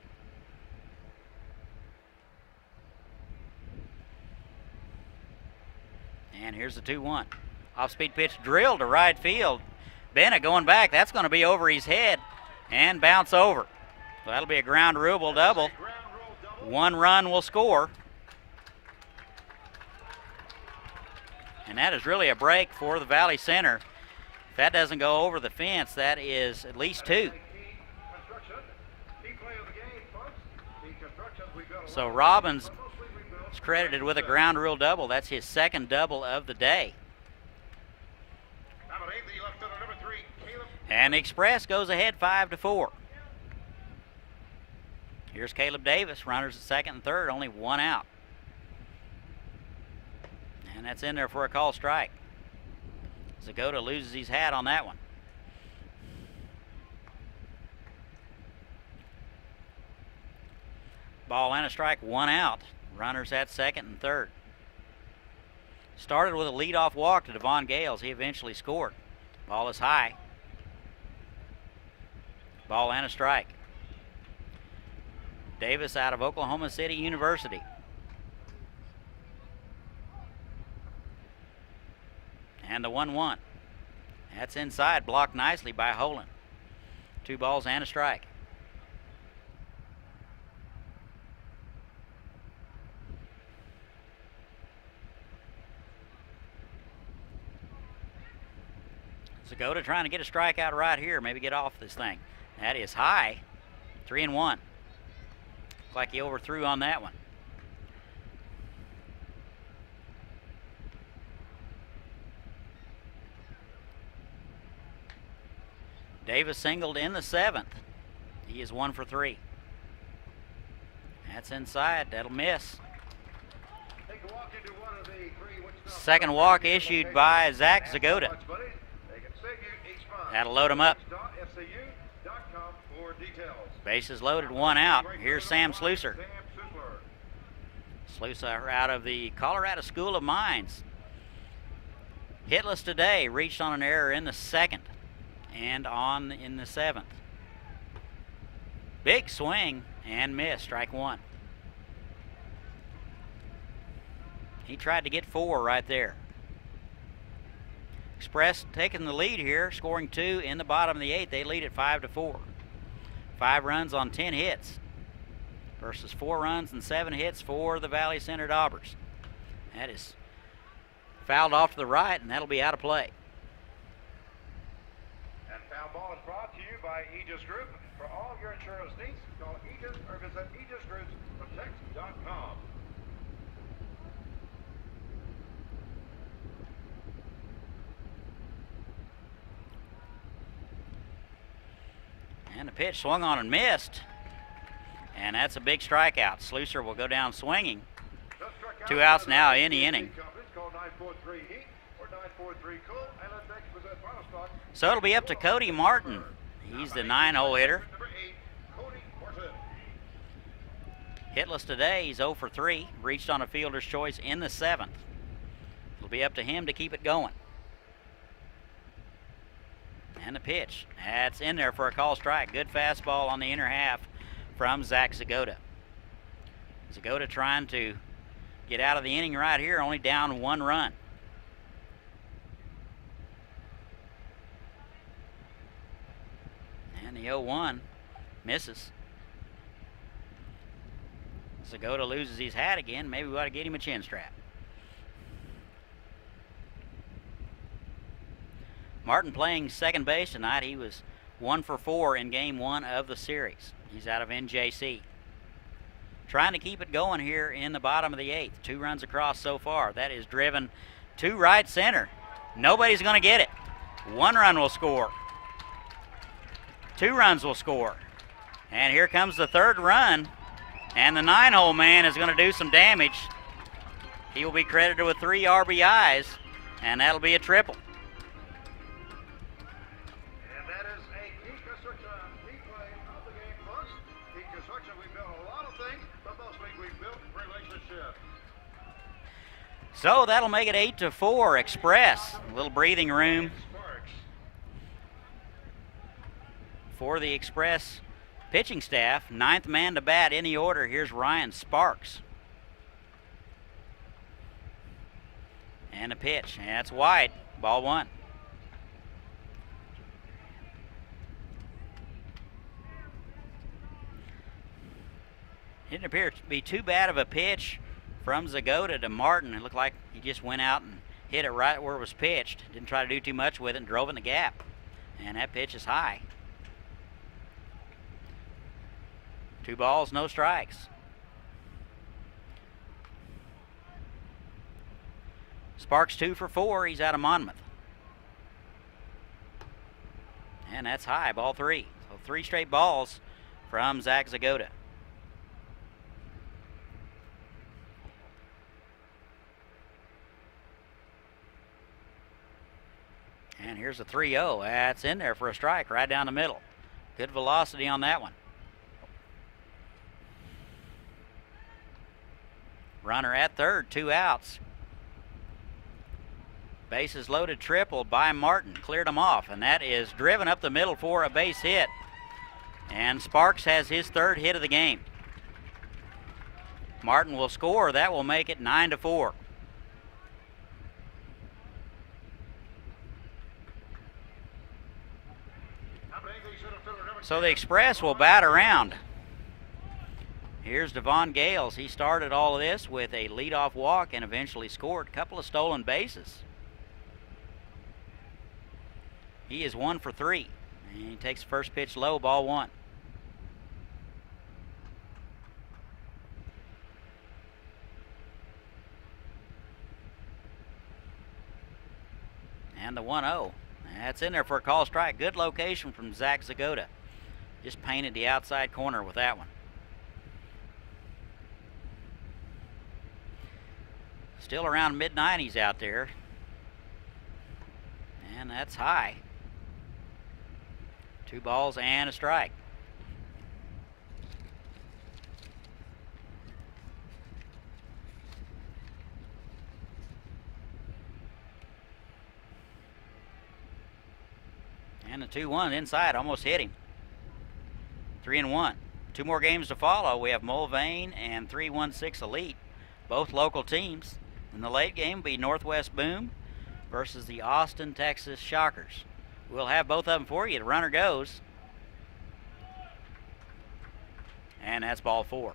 And here's the 2-1. Off-speed pitch drilled to right field. Bennett going back. That's going to be over his head and bounce over. So that'll be a ground rule double. 1 run will score. And that is really a break for the Valley Center. If that doesn't go over the fence, that is at least 2. So Robbins is credited with a ground rule double. That's his second double of the day. And the Express goes ahead 5-4. Here's Caleb Davis, runners at second and third, only 1 out. And that's in there for a call strike. Zagota loses his hat on that one. Ball and a strike, 1 out. Runners at second and third. Started with a leadoff walk to Devon Gales. He eventually scored. Ball is high. Ball and a strike. Davis out of Oklahoma City University. And the 1-1. That's inside, blocked nicely by Holen. 2 balls and a strike. Zagota trying to get a strikeout right here, maybe get off this thing. That is high. 3-1. Looks like he overthrew on that one. Davis singled in the 7th. He is 1 for 3. That's inside. That'll miss. Second walk issued by Zach Zagota. That'll load him up. Bases loaded, 1 out. Here's Sam Slusser. Slusser out of the Colorado School of Mines. Hitless today, reached on an error in the 2nd and on in the 7th. Big swing and miss, strike 1. He tried to get 4 right there. Express taking the lead here, scoring 2 in the bottom of the 8th. They lead at 5-4. 5 runs on 10 hits versus 4 runs and 7 hits for the Valley Center Daubers. That is fouled off to the right, and that'll be out of play. And foul ball is brought to you by Aegis Group. For all your insurance needs, call Aegis or visit aegisgroupsprotect.com. And the pitch swung on and missed. And that's a big strikeout. Slusser will go down swinging. 2 outs now in the inning. So it'll be up to Cody Martin. He's the 9-hole hitter. Hitless today, he's 0 for 3. Reached on a fielder's choice in the 7th. It'll be up to him to keep it going. And the pitch. That's in there for a call strike. Good fastball on the inner half from Zach Zagota. Zagota trying to get out of the inning right here, only down 1 run. And the 0-1 misses. Zagota loses his hat again. Maybe we ought to get him a chin strap. Martin playing second base tonight. He was 1 for 4 in game 1 of the series. He's out of NJC. Trying to keep it going here in the bottom of the 8th. 2 runs across so far. That is driven to right center. Nobody's going to get it. 1 run will score. 2 runs will score. And here comes the 3rd run. And the 9-hole man is going to do some damage. He will be credited with 3 RBIs. And that'll be a triple. And that is a So that'll make it 8-4 Express. A little breathing room for the Express pitching staff. Ninth man to bat in the order. Here's Ryan Sparks. And a pitch, and that's wide. Ball one. Didn't appear to be too bad of a pitch from Zagota to Martin. It looked like he just went out and hit it right where it was pitched. Didn't try to do too much with it and drove in the gap. And that pitch is high. 2 balls, no strikes. Sparks 2 for 4. He's out of Monmouth. And that's high, ball 3. So 3 straight balls from Zach Zagota. And here's a 3-0. That's in there for a strike right down the middle. Good velocity on that one. Runner at third, 2 outs. Bases loaded triple by Martin. Cleared him off, and that is driven up the middle for a base hit. And Sparks has his 3rd hit of the game. Martin will score. That will make it 9-4. So the Express will bat around. Here's Devon Gales. He started all of this with a leadoff walk and eventually scored a couple of stolen bases. He is 1 for 3. And he takes the first pitch low, ball 1. And the 1-0. That's in there for a call strike. Good location from Zach Zagota. Just painted the outside corner with that one. Still around mid-90s out there. And that's high. 2 balls and a strike. And the 2-1 inside almost hit him. 3-1. 2 more games to follow. We have Mulvane and 316 Elite, both local teams. In the late game will be Northwest Boom versus the Austin, Texas Shockers. We'll have both of them for you. The runner goes. And that's ball 4.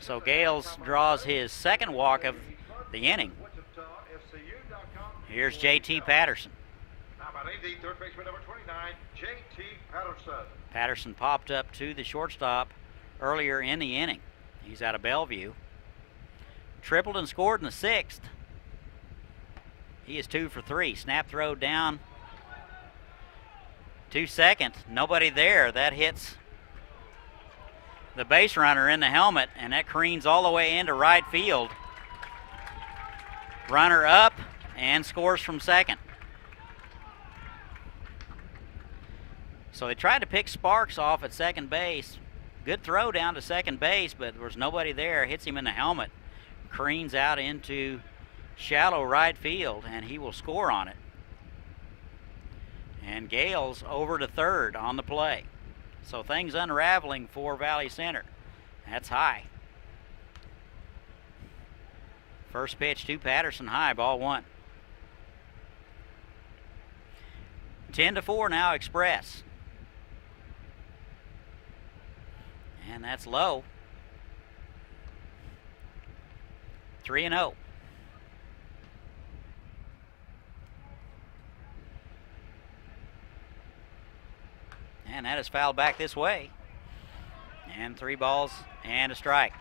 So Gales draws his 2nd walk of the inning. Here's J.T. Patterson. Third baseman number 29, J.T. Patterson. Patterson popped up to the shortstop earlier in the inning. He's out of Bellevue. Tripled and scored in the 6th. He is 2 for 3. Snap throw down to second. Nobody there. That hits the base runner in the helmet, and that careens all the way into right field. Runner up and scores from second. So they tried to pick Sparks off at second base. Good throw down to second base, but there was nobody there. Hits him in the helmet. Careens out into shallow right field, and he will score on it. And Gales over to third on the play. So things unraveling for Valley Center. That's high. First pitch to Patterson high, ball 1. 10-4 now, Express. And that's low. 3-0. And that is fouled back this way. And 3 balls and a strike.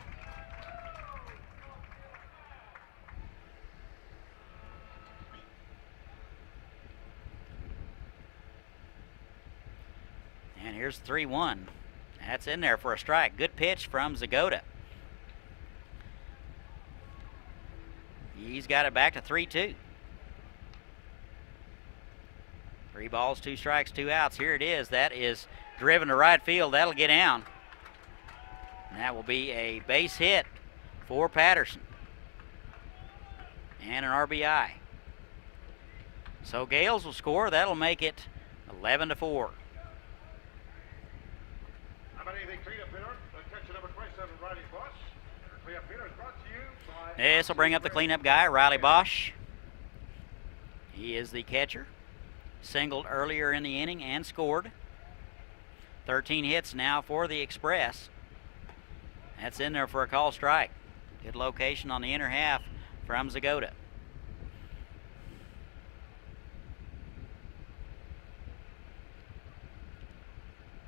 And here's 3-1. That's in there for a strike. Good pitch from Zagota. He's got it back to 3-2. 3 balls, 2 strikes, 2 outs. Here it is. That is driven to right field. That'll get down. And that will be a base hit for Patterson. And an RBI. So Gales will score. That'll make it 11-4. How about anything cleanup hitter? Attention number 27, Riley Bosch. Cleanup hitter is brought to you by... This will bring up the cleanup guy, Riley Bosch. He is the catcher. Singled earlier in the inning and scored. 13 hits now for the Express. That's in there for a call strike. Good location on the inner half from Zagota.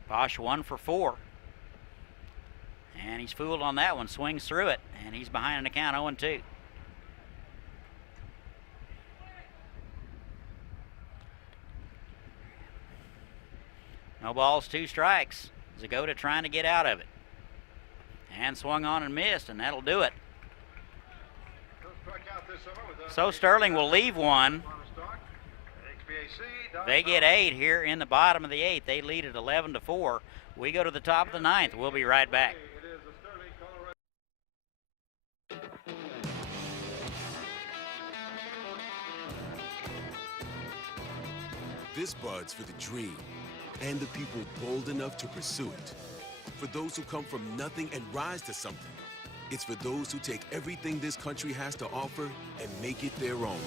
Bosch 1 for 4. And he's fooled on that one. Swings through it. And he's behind an account 0-2. No balls, 2 strikes. Zagota trying to get out of it. And swung on and missed, and that'll do it. So Sterling will leave one. They get 8 here in the bottom of the 8th. They lead at 11-4. We go to the top of the 9th. We'll be right back. This bud's for the dream and the people bold enough to pursue it. For those who come from nothing and rise to something. It's for those who take everything this country has to offer and make it their own.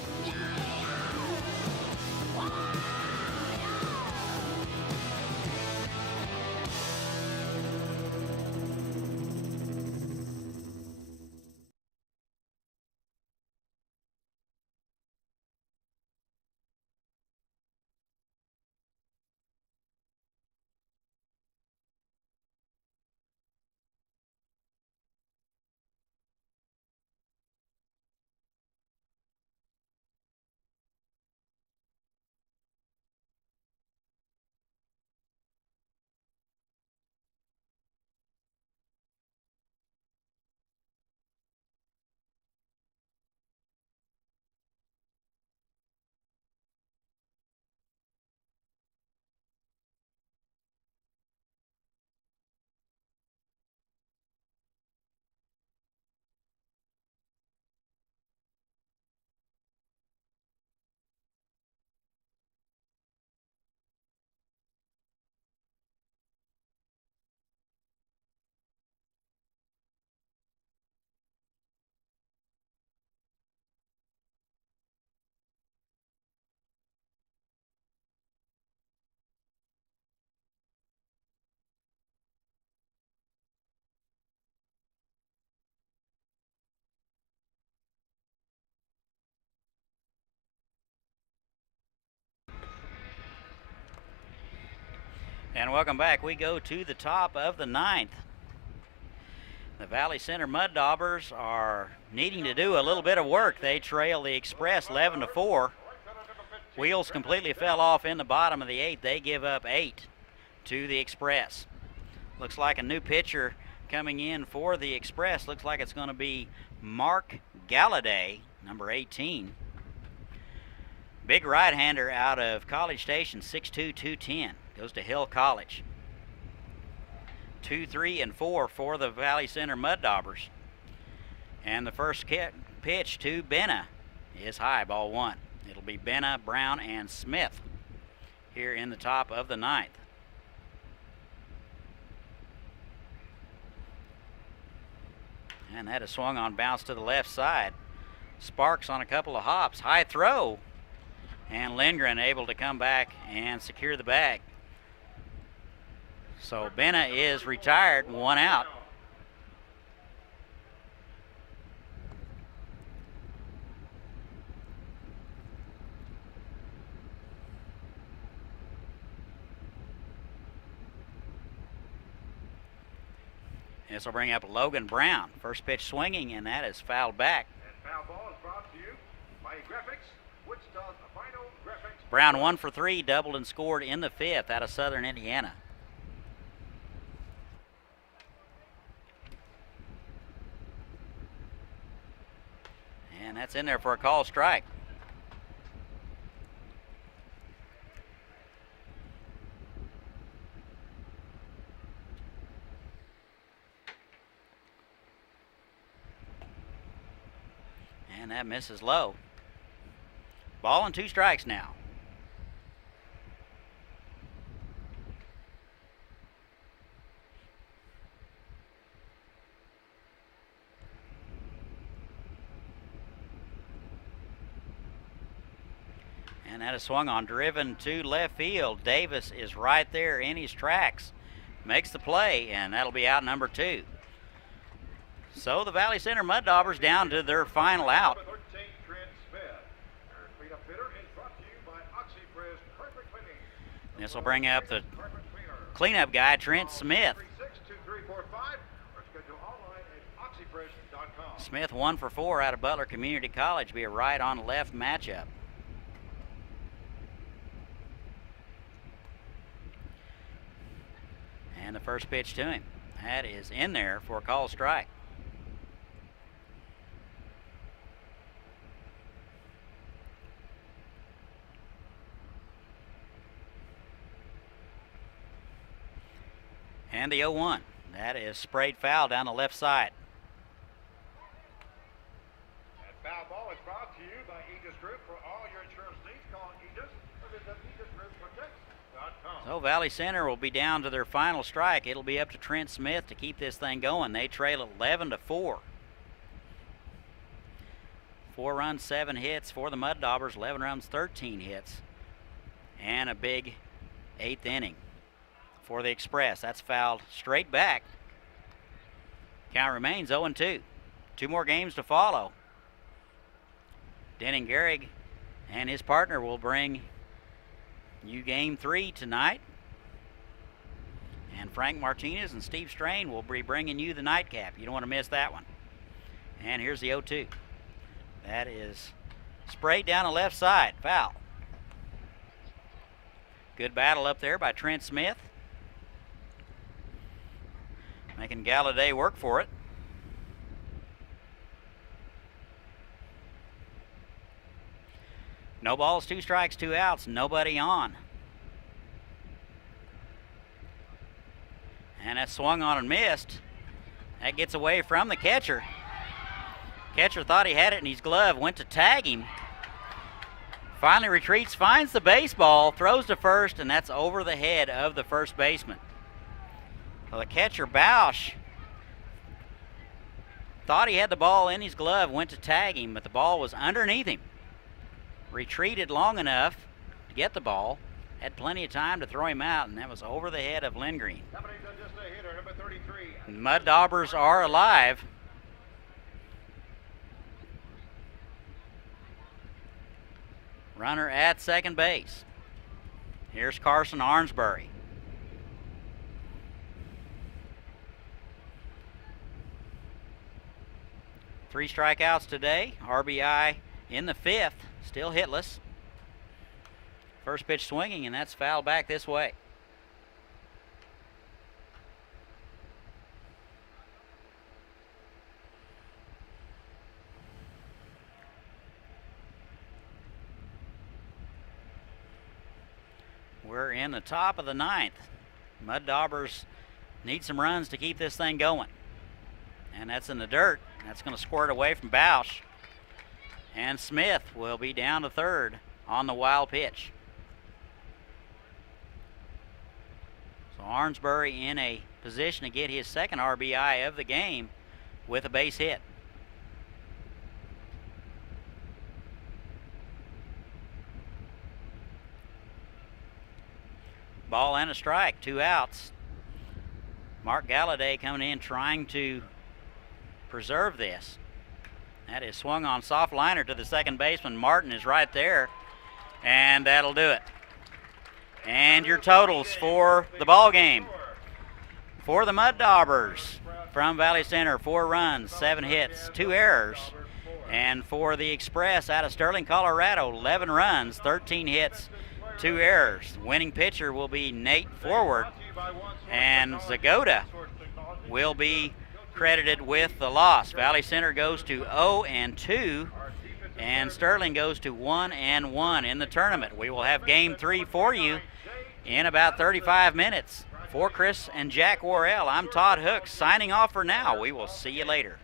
And welcome back. We go to the top of the 9th. The Valley Center Mud Daubers are needing to do a little bit of work. They trail the Express 11-4. Wheels completely fell off in the bottom of the 8th. They give up 8 to the Express. Looks like a new pitcher coming in for the Express. Looks like it's going to be Mark Galladay, number 18. Big right-hander out of College Station, 6'2", 210. Goes to Hill College. 2, 3, and 4 for the Valley Center Mud Daubers. And the first pitch to Benna is high, ball 1. It'll be Benna, Brown, and Smith here in the top of the 9th. And that is swung on, bounce to the left side. Sparks on a couple of hops. High throw. And Lindgren able to come back and secure the bag. So Benna is retired, 1 out. This will bring up Logan Brown. First pitch swinging, and that is fouled back. And foul ball is brought to you by Graphics, Wichita's final graphics. Brown 1 for 3, doubled and scored in the 5th out of Southern Indiana. And that's in there for a call strike. And that misses low. Ball and 2 strikes now. And that is swung on, driven to left field. Davis is right there in his tracks. Makes the play, and that'll be out number 2. So the Valley Center Mud Daubers down to their final out. Number 13, Trent Smith. Our cleanup hitter is brought to you by Xpress Carpet Cleaning. This will bring up the Carpet cleaner. cleanup guy, Trent Smith. 362345 or schedule online at oxypress.com. Smith 1 for 4 out of Butler Community College. Be a right on left matchup. And the first pitch to him. That is in there for a called strike. And the 0-1. That is sprayed foul down the left side. That foul ball is brought to you by Aegis Group. For all your insurance needs, call Aegis or visit aegisgroupprotects.com. So Valley Center will be down to their final strike. It'll be up to Trent Smith to keep this thing going. They trail 11-4. 4 runs, 7 hits for the Mud Daubers. 11 runs, 13 hits. And a big 8th inning for the Xpress. That's fouled straight back. Count remains 0-2. 2 more games to follow. Denning Gehrig and his partner will bring you game 3 tonight. And Frank Martinez and Steve Strain will be bringing you the nightcap. You don't want to miss that one. And here's the 0-2. That is sprayed down the left side. Foul. Good battle up there by Trent Smith. Making Galladay work for it. No balls, 2 strikes, 2 outs, nobody on. And that swung on and missed. That gets away from the catcher. Catcher thought he had it in his glove, went to tag him. Finally retreats, finds the baseball, throws to first, and that's over the head of the first baseman. So the catcher, Bausch, thought he had the ball in his glove, went to tag him, but the ball was underneath him. Retreated long enough to get the ball, had plenty of time to throw him out, and that was over the head of Lindgreen. Number 33. Mud Daubers are alive. Runner at second base. Here's Carson Arnsbury. Three strikeouts today. RBI in the 5th. Still hitless. First pitch swinging, and that's fouled back this way. We're in the top of the 9th. Mud Daubers need some runs to keep this thing going. And that's in the dirt. That's going to squirt away from Bausch. And Smith will be down to third on the wild pitch. So Arnsbury in a position to get his second RBI of the game with a base hit. Ball and a strike, 2 outs. Mark Galladay coming in trying to preserve this. That is swung on soft liner to the second baseman. Martin is right there, and that'll do it. And your totals for the ball game. For the Mud Daubers from Valley Center, 4 runs, 7 hits, 2 errors. And for the Xpress out of Sterling, Colorado, 11 runs, 13 hits, 2 errors. Winning pitcher will be Nate Forward, and Zagoda will be credited with the loss. Valley Center goes to 0-2, and Sterling goes to 1-1 in the tournament. We will have game 3 for you in about 35 minutes. For Chris and Jack Worrell, I'm Todd Hooks signing off for now. We will see you later.